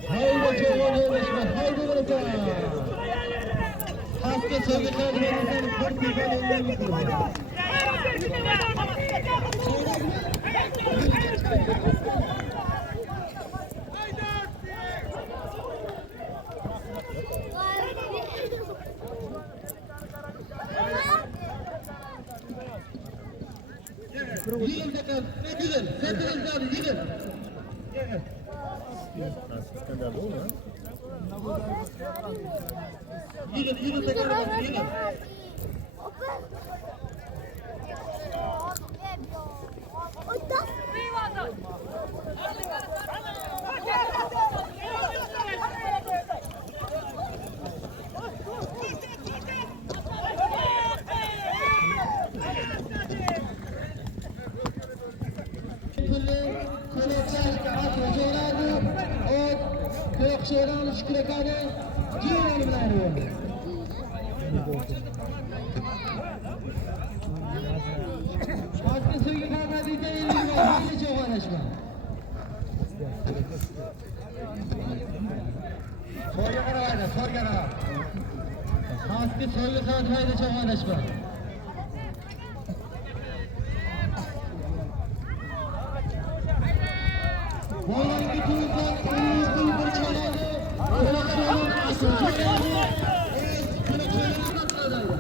Haydi çoğunlukla haydi bırakın. Hasta çocuklar verirsen bir tifan elinden getirin. Yürün bakalım, ne güzel, hepiniz abi yürün. Yürün bakalım, yürün. Şehran şükrekane ciğerini veriyor. Artık sevgi kalmadıysa elini ver. Hiç çok uğraşma. Sorga karavayla, sorga karavayla. Artık sevgi kalmadıysa çok uğraşma. Boyun bütünüzden elinizde bir çalardı. Kulaklarının asıl çalardı. Kulaklarının atlardı.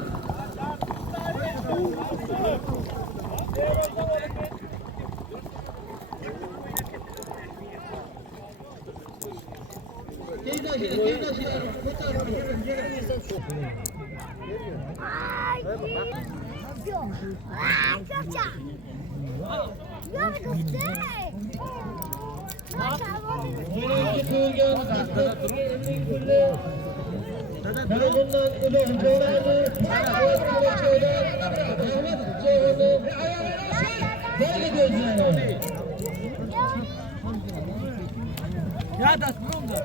Ya das brumda.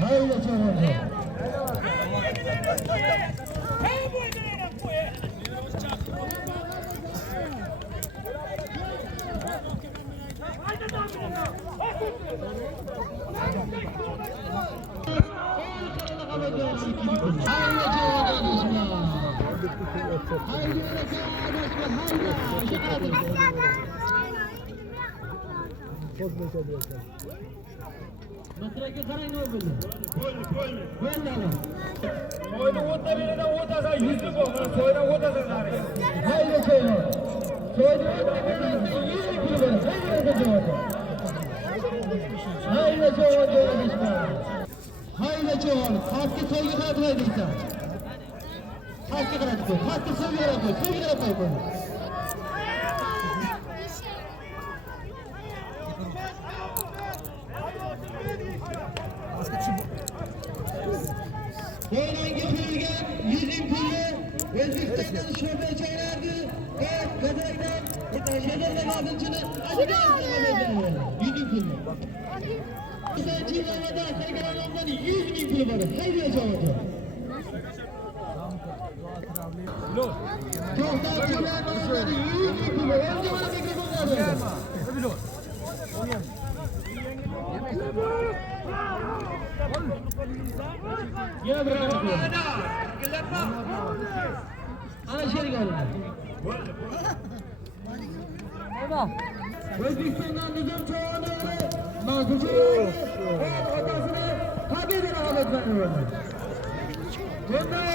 Haydi çoğunca. Masraka qarang nima bo'ldi? Bo'ldi. Soyni o'ta beridan o'tasan, yuzni bo'l. Soydan o'tasan nariga. Haydi so'yni. So'yni o'ta beridan 100 ming pul bor. Haydi javob. Haydi javob berishma. Haydi javob. Xalqqa so'yga qarab deysan. Xalqqa qarab qo'y. Xalqqa so'yga qarab qo'y. So'yga qarab qo'y. Boylangi qo'yilgan 100 ming pulni O'zbekistondan sho'rda chaylardi. Gazakdan Shedordan oltinchini Adidas bilan 100 ming pulni. Birinchi navbatda Sarkaronovdan 100 ming pul bor. Haydi javob. To'xtatchilardan 100 ming pul. Endi mana mikrofonlar. Ya bravo. Ana sherga oldi. O'zbekistondan Nizom Chavandovni Mansur otasini tabiiy holat bilan urdi. Bundan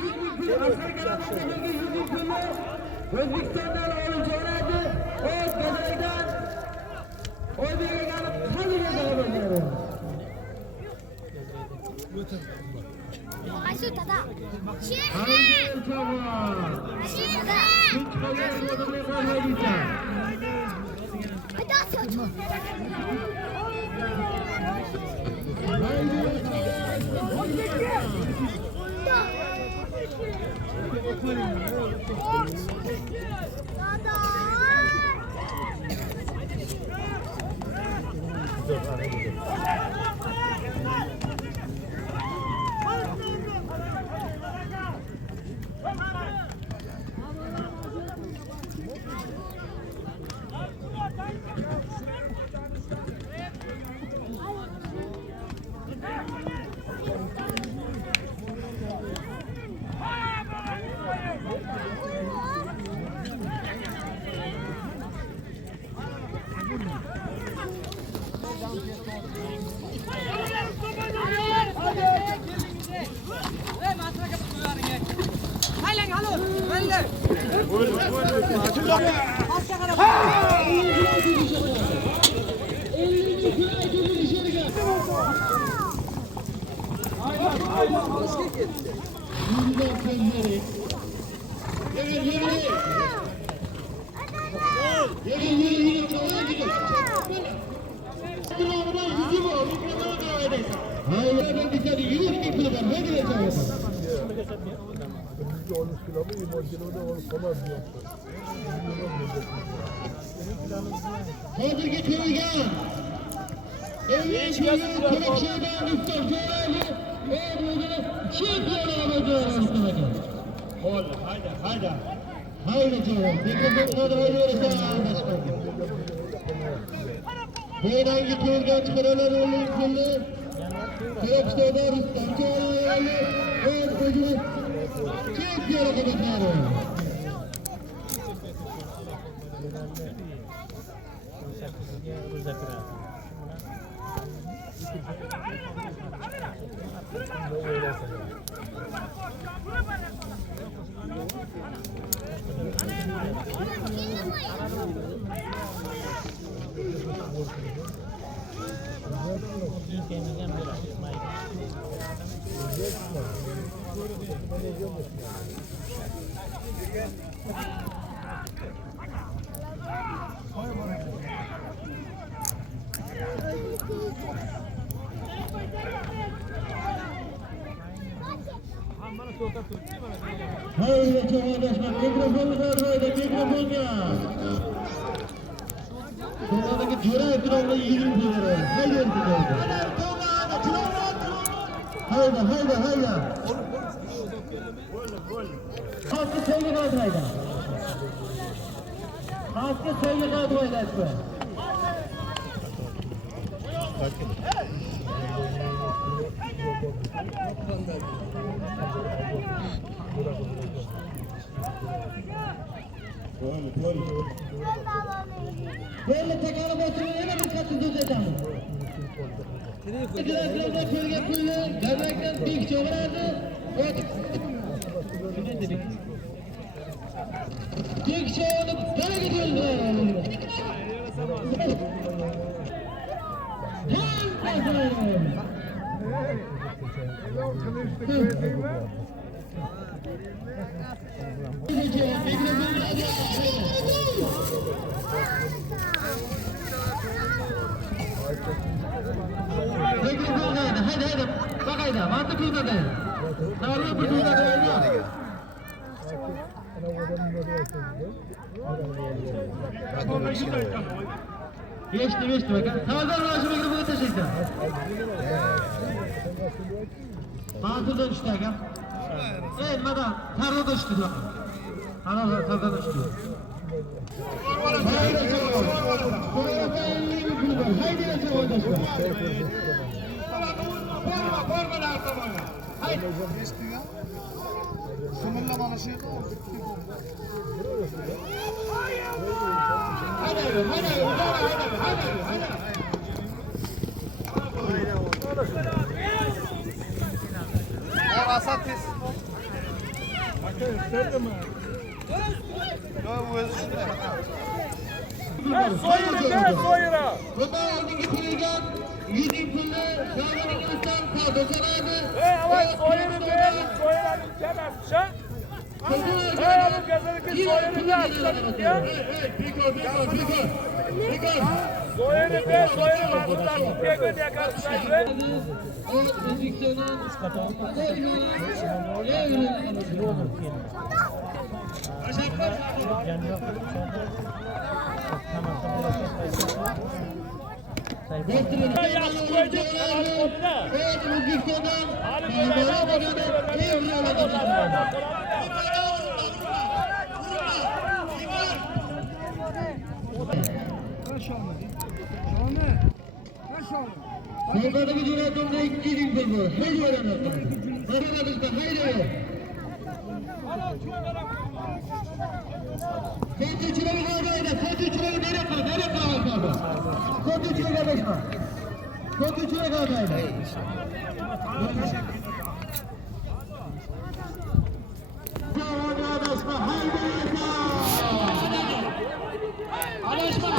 100 ming pul Asar Karamovga 100 ming pulni O'zbekistondan olib jo'nadi. O'z Gazakdan O'zbekga qalbiga qarab Ayşe dada. Hozirgi ko'rgan Ko'rikshaydan Mustafa Jo'rali o'zini chempion bo'ldi. Bo'ldi, hayda. Haydi javob. Mikrofonni qo'yaverasan. Boylangi ko'rgan chiqaralar o'yin pulni Ko'rikshaydan Mustafa Jo'rali o'zini chempion bo'ldi. Haydi çoğunlaşma, mikrofonu kaldırmaydı, mikrofonga. Sonradaki cüre etrafında 20 lira. Haydi erkek haydi. Hakkı söyle kaldırmaydı. Hakkı söyle kaldırmaydı. Böyle tekrar basını yana bir katı düz edelim. Kirazlarda ko'rga pulni garrakdan bek cho'g'iradi. Bek cho'g'ini qanaga to'ldiradi. Haydi bak haydi mantı kılmadı. Sağlığı bu kılmadı öyle. Geçti bakın. Sağdan maaşı mikrofonu taşıyacağım. Mantı düştü aga. Evet madem tarla da düştü. Tarla da düştü. Haydi Soyira. Bundan önceki pulgan 100 pullu zamanın insan kaldı. Evet, soyira kemer. Bu gazeteki soyunu açtık ya. Soyunu mazlumlar tekrar yakarsınlar. Yaxshi qo'ydik, qo'lida. Sokadaki cüretimde 2 gün buldu. Haydi öğrendim. Haydi. Kotu çileği kaldıydı. Kotu çileği nereye kaldı? Kotu çileği kardeşim. Kotu çileği kaldıydı. Devam adaşma. Haydi adaşma.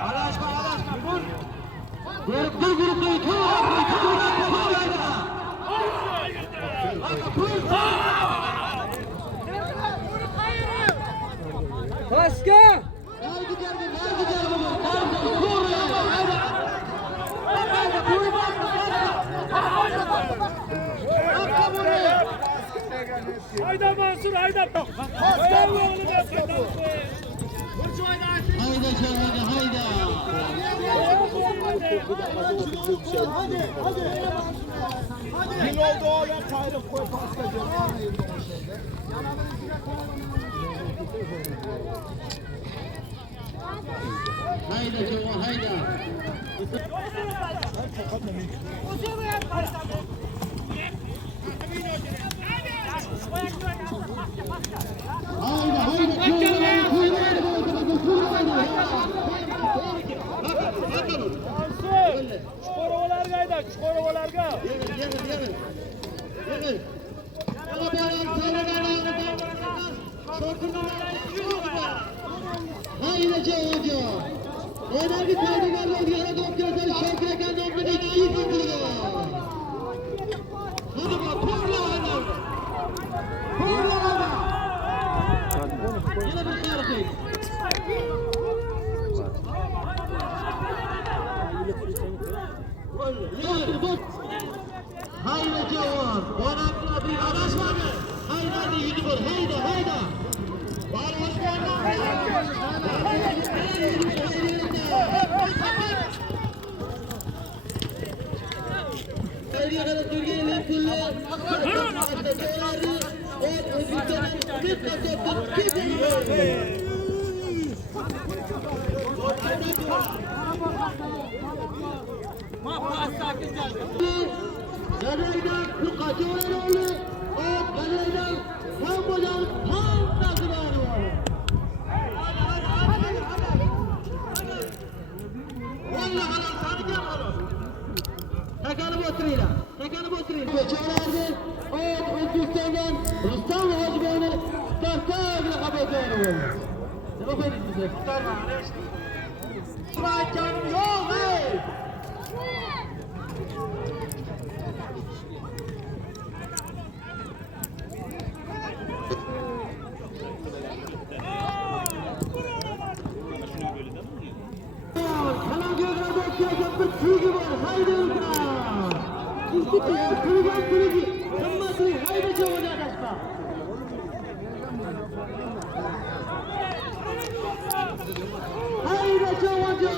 Adaşma. Dur grupta. Başka! Hayda Mansur, hayda. Hayda Şahane, hayda. Yıl oldu oğlan çayrık koy pasta. Hayda Cevan, hayda. Çukurovalarga hayda, çukurovalarga. Hayda Cevan. Ona bir paydagarlar yana doktorlar şarkıya kazandı. İyi tutuldu. Hadi bak, pırla oynar. Pırla oynar. Yine bir şarkı. Hayda Cevan. Oynatma bir adaşmadı. Hayda yüzü var. Hayda. Var hoşlanma. Kadar Türkiye'nin pullu Bu kaçı oynadı? O kaleden tam hocam tam takıları var. Vallahi halam sarıcan halam. Takanıp oturuyla. Takanıp oturuyla. Geçerlerdi. O Özbekistan'dan Rustam Hacıbey'ini Starta'yla kapatıyor. Ne bakıyorsunuz bize? Starta'yla. Bırak canım yok hey. Kalan gözüne bakıyorsun bir kırgı var. Haydi Ultra. Kırgan kırgı. Kırmızı. Haydi çoğuna kaçma. Haydi çoğunca.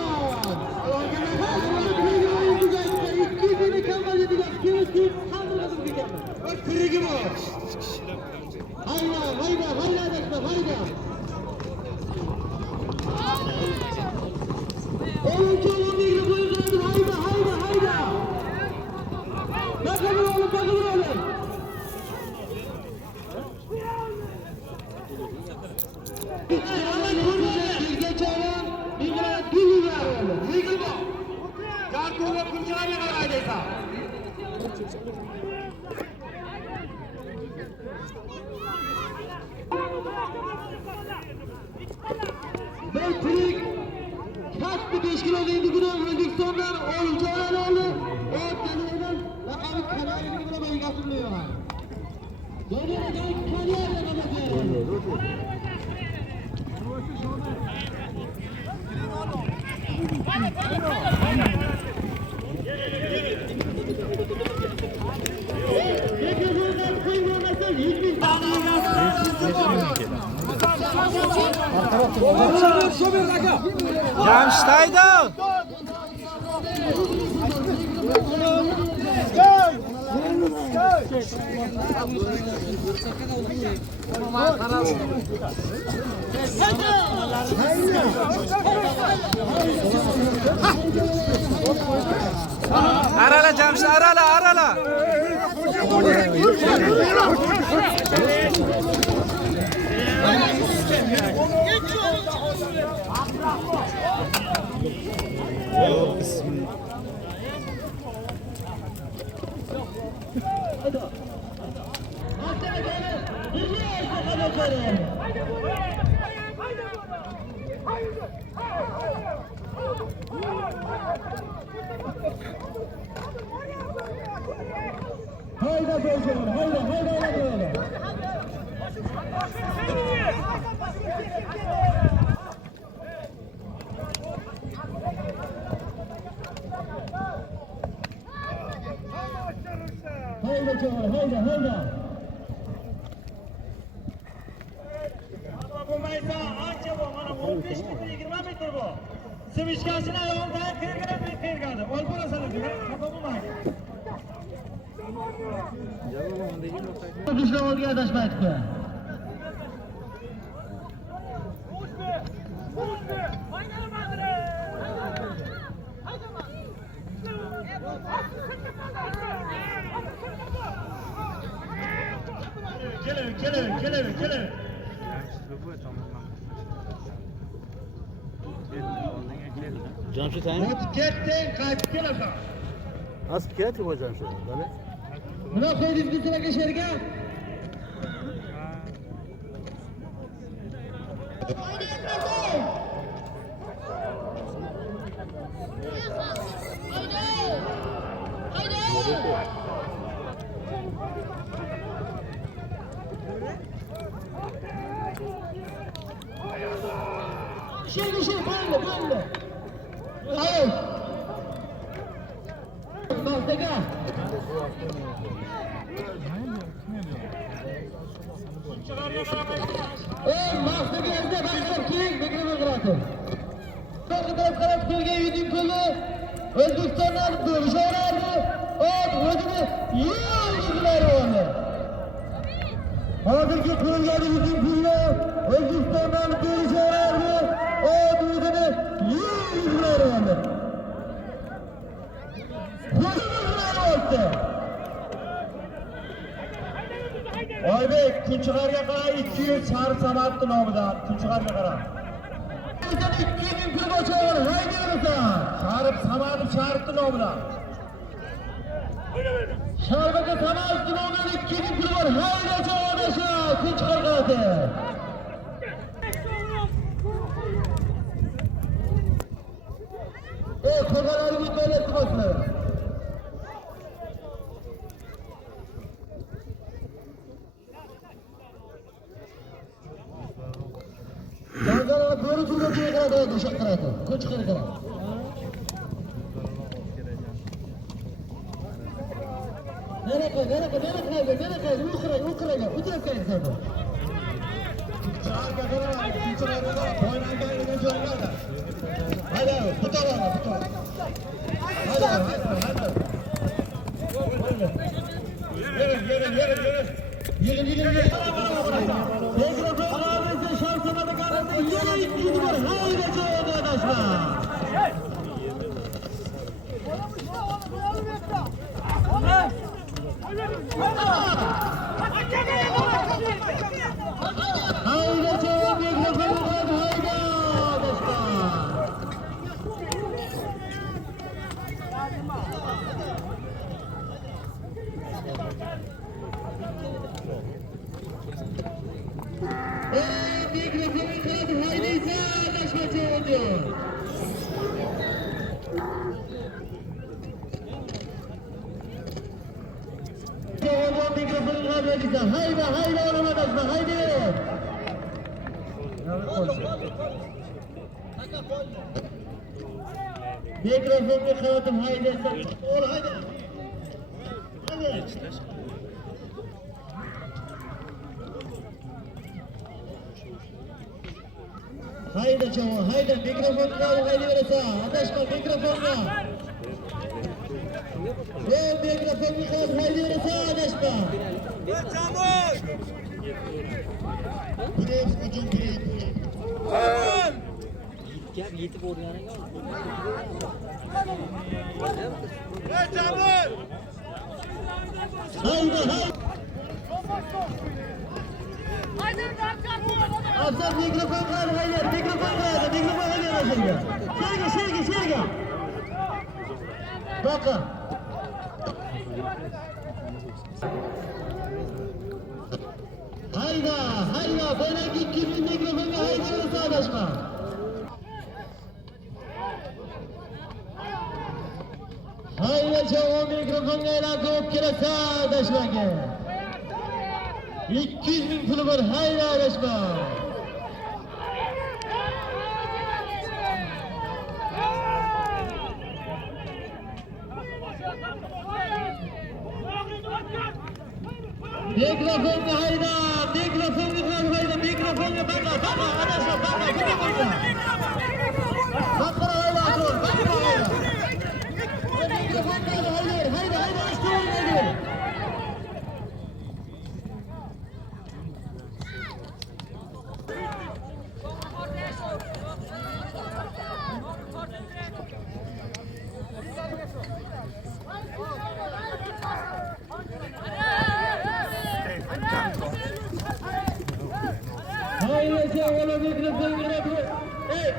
İkisini kalmadı diyor. Kimisi kaldırmadım diyor. Bak kırgı var. Haydi haydi haydi kaçma haydi. Oyuncu olan bir koyuyordu. Haydi haydi haydi. Bakın oğlum bakın oğlum. Ama kurbanı geç olan bir kadar dili var oğlum. Yıkıl bu. Kalkıma kurcağına var adeta. Metrik kaçtı 5 kilo indi günü Özbekistan'dan oyuncu olan oldu. O tanıyan lakabı kariyerini buna ben katılmıyorlar. Dönüyor da kariyerle kapatıyor. Mikrofondan kıymaması hiçbir Jamshitayda. Arala Jamshit, arala. Hayda böyle, hayda böyle. Hayda çoğun, hayda. Bu maysa anca bu, bana 15 metre 20 metre bu. Sıvışkasına yolda kırgıda. Olpana sana diyor, kapı bu maysa. Düşle olguya taşmaydık be. Kelevin. Jamshit ayni. Ketding, qaytib kelasan. Nasıl ketdi bu Jamshit? Bale. Buna qo'ydingiz bizlarga sherga. Şey, bayıldı. Hayır. Bastega. Bastega ezde bakar ki mikrofon kıratır. Kalkıdan karat kılga yüzüm kılı. Özbekistan'dan dövüşerlerdi. Özünü yiyecekler onu. Hazırki kılga yüzüm kılı. Özbekistan'dan dövüşerlerdi. Özünü yiyecekler onu. Kudurlar oldu. Oybek, Kunchiqarga qara 200 Sharif Samadovning nomidan Kunchiqarga qara. 2000 pul bochor, haydi o'rta. Sharif Samadov Sharifning nomidan. Sharbaga Samadovning nomidan 2000 pul bor, haydi o'rta. Kunchiqar qarate. Qo'rg'onlarga to'ylatib bo'lsin. Bazıları böyle turda bir kadar da dışarı tarafı. Koç kadar. Nereye kaydı? Ukrayna. Bu taraf kaydı zaten. Çağırga qara, Kunchiqarga qara. Oynangan yerdan joylarda. Haydi, bu tarafa. Haydi. Yürü. Mikrofon şansıma da karardı. Yine ikinci var. Haydi çoğu arkadaşlar. Haydi çoğu mikrofonu var. Haydi arkadaşlar. Mikrofonu kaldı. Haydi ise arkadaşlar çoğu. Çoğu mikrofonu kaldı. Haydi arkadaşlar. Haydi. Mikrofonu kaldım. Haydi. Haydi. Haydi çoğu, haydi mikrofonu kaldı, haydi verese. Arkadaşlar mikrofonla. Mikrofonu kaldı, haydi verese arkadaşlar. Yetib o'rganiga Afzal mikrofon kaldı, haydi. Mikrofon haydi. Şerge. Bakın. Hayda. Böyle 2000 mikrofonu haydi verese arkadaşlar. Haydi çoğu mikrofonu elakı kirese arkadaşlar. 200 bin pulu var, haydi arkadaşlar. Mikrofonu haydi, mikrofonu baka, arkadaşlar baka. Bakın haydi açın, bakın haydi. Mikrofonu haydi, açtın haydi. Haydi çoğu mikrofonu bırakın.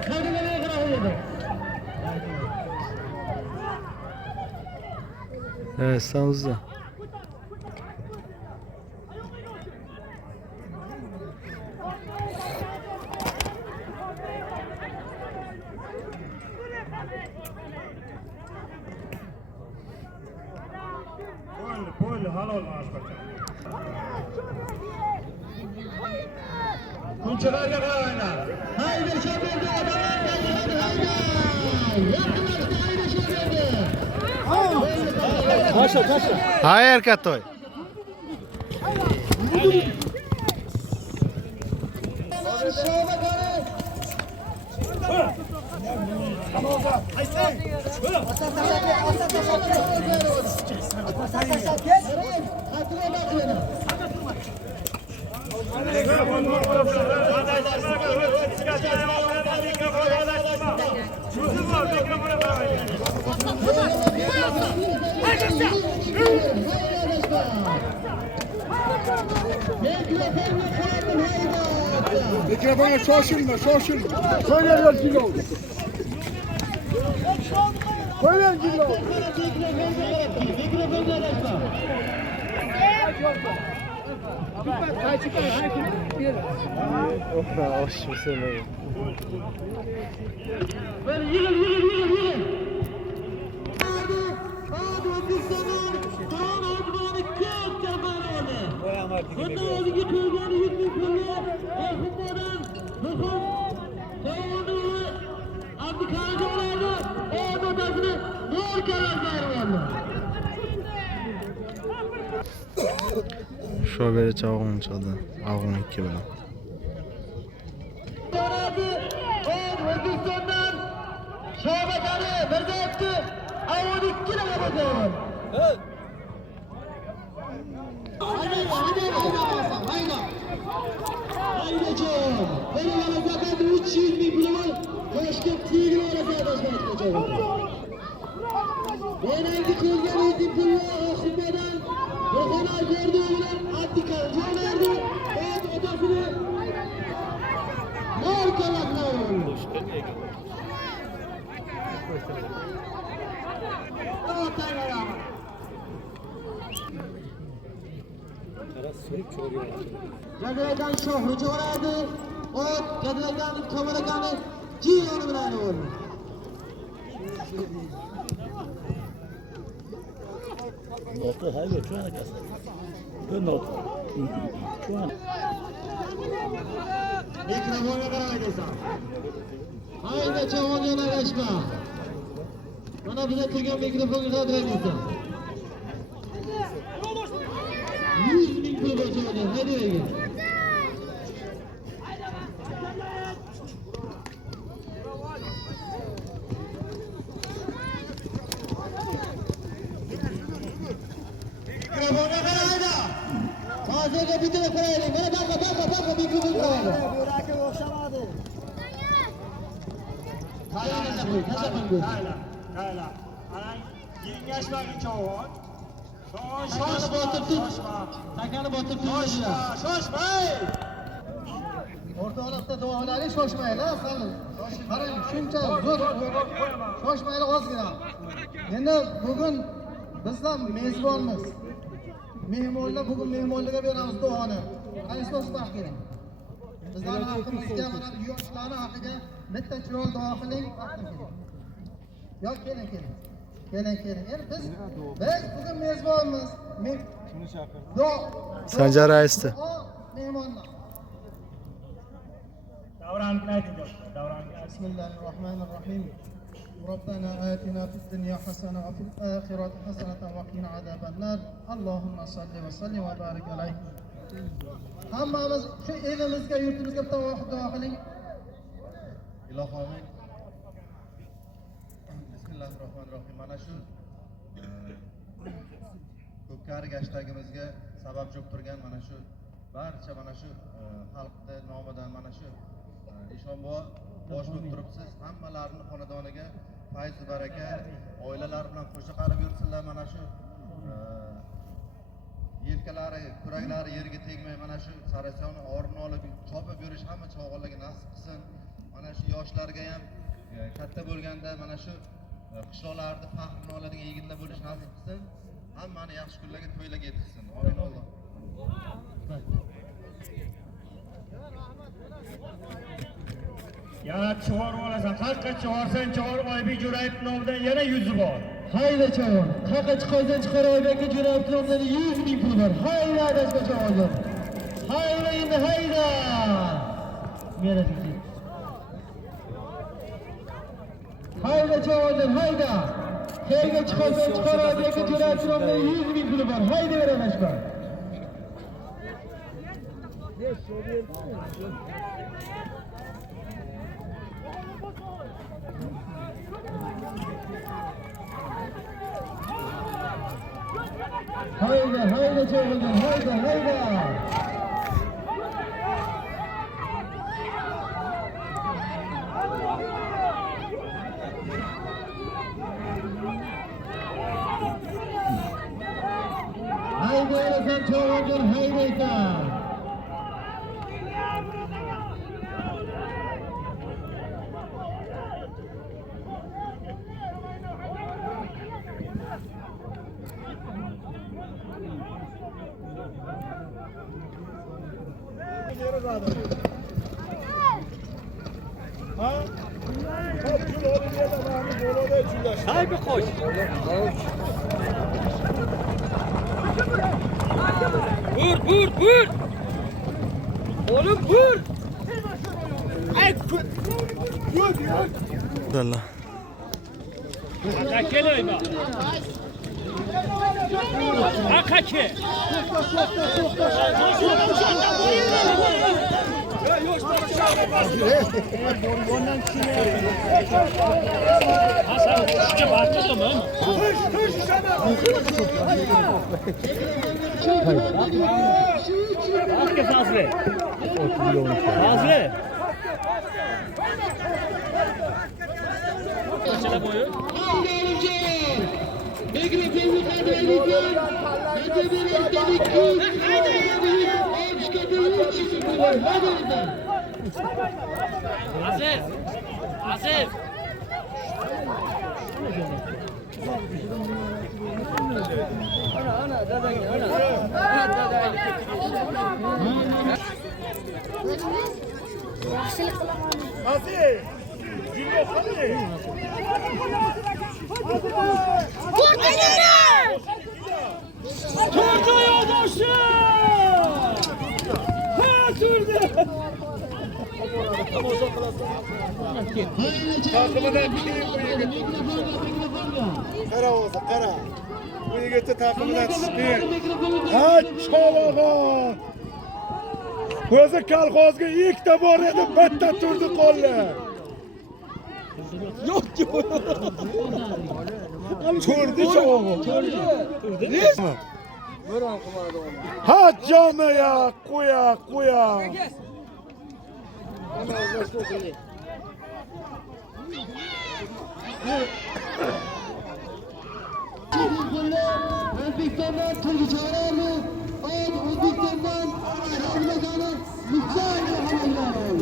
Kadınlara bırakın. Evet, sağınızda. Poylu halol maaş bakacağım. Kunchiqarga qara o'ynar. Haydi Shoberdi, haydi. Yakınlaştı, haydi Shoberdi. Taşla. Hayır Katoy. Mikrofona shoshilma, shoshilma. Qo'yinglar kilo. Qo'ying kilo. Şu beri çavun çaldı. Ağın 2 bilen. O'zbekistondan Shobat Ali Mirzayevni avval 2 nafar bosar. Haydajon. Beralar faqat 300 ming puli bor. Toshkent Tigri orasida adashmaydi. Menangi ko'rgan o'zing pulni oxirmadan Yo'qona ko'rdi bilan Attikal jo'nardi. O'z otasini markalaqlar. Jagadan shohni jo'radi. Ot Kadlagan Kamaragani jiyoni bilan o'ldi. Nokta hayır şu ana kadar. Bu nokta. Şu an. Mikrofona qaramaysan. Hayda chavon yonagashma. Mana biza turgan mikrofonga qadrlaysan. 100 ming pul bojadi. Hayda yerga. Mikrofona qaraydi. Hozirga bitirib qo'yaylik. Mana baqa mikrofon qaraydi. Buraki o'xshamadi. Hayla. Ana yengashmagin chavon. Takani botib tut. Takani botib tut. Shoshmay. O'rtoqlikda duolarni shoshmaylar, aslan. Qarang, shuncha zo'r shoshmaylar ozgina. Endi bugun bizlar mezbonmiz. Mehmonlar bugun mehmonlarga beramiz duoni. Qaysi o'smoq kerak? Bizlarning haqqimizga mana bu yoshlarning haqqiga bitta chiroyli duo qiling, vaqtim kerak. Yo, keling. Endi biz bugun mezbonmiz. Sanjar raisdi. Mehmonlar. Davranni ayting. بسم الله الرحمن الرحيم ربنا آتنا في الدنيا حسنة وفي الآخرة حسنة وقنا عذاب النار اللهم صل وسلم وبارك عليه hammamiz shu evimizga yurtimizga bitta duo qiling. Ilohim. Bismillahirrohmanirrohim. Mana shu ko'pkari gashtagimizga sababchi bo'lib turgan mana shu barcha mana shu xalqni nomidan mana shu Eshonboy bosh bo'lib turibsiz. Hammalarini xonadoniga fayz baraka, oilalari bilan qo'sha qarab yursinlar. Mana shu yelkalari, kuraklari yerga tegmay mana shu sarasoni orini olib chopib yurish hamma chog'larga nasib qilsin. Mana shu yoshlarga ham katta bo'lganda mana shu qishloqlarda faxrini oladigan yigitlar bo'lish nasib qilsin. Hammani yaxshi kunlarga, to'ylarga yetkazsin. Amin Alloh. Yana chiqarib olasan. Qayerga chiqarsan, chiqarib Oybek Jo'rayevning nomidan yana 100 bor. Hayda chavon. Qayerga chiqarsan chiqarib Oybek Jo'rayevning nomidan 100 ming pul bor. Hayda adashma chavon. Hayda endi hayda. Mera fikri. Hayda chavon, hayda. Qayerga chiqarsan chiqarib Oybek Jo'rayevning nomidan 100 ming pul bor. Hayda mera adashma. Hayda chavon, hayda. Hayda chavon, hayda. Hay bir koş. Vur. Oğlum vur. Güzel. Geliyor bak. Akaki. Hasan küçükçe baktı mı? Hakkı Fazlı. Fazlı. Kaçına boyu? Aziz. Turdu yoldaşı! Ha turdu! Takımından bir şey koyuyor. Kara olsa kara. Bu yigitni takımından chiqdi. Ha chavag'on. O'zi kolxozga ikkita bor edi, bitta turdi qoldi. Yo'q-ku. Turdi chavag'on. Turdi. Ha jami ya, qo'ya. O'zbekistondan Turg'ich Orolov, O'zbekistondan Ramazonov Musayev.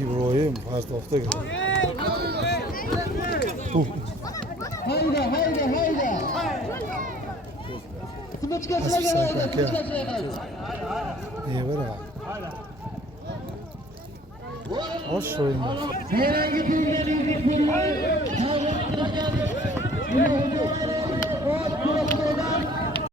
İbrahim Fazdov'da geldi. Hayda. Sımıçka sıra İyi var ha. Hoş oyun. herhangi bir ülkenin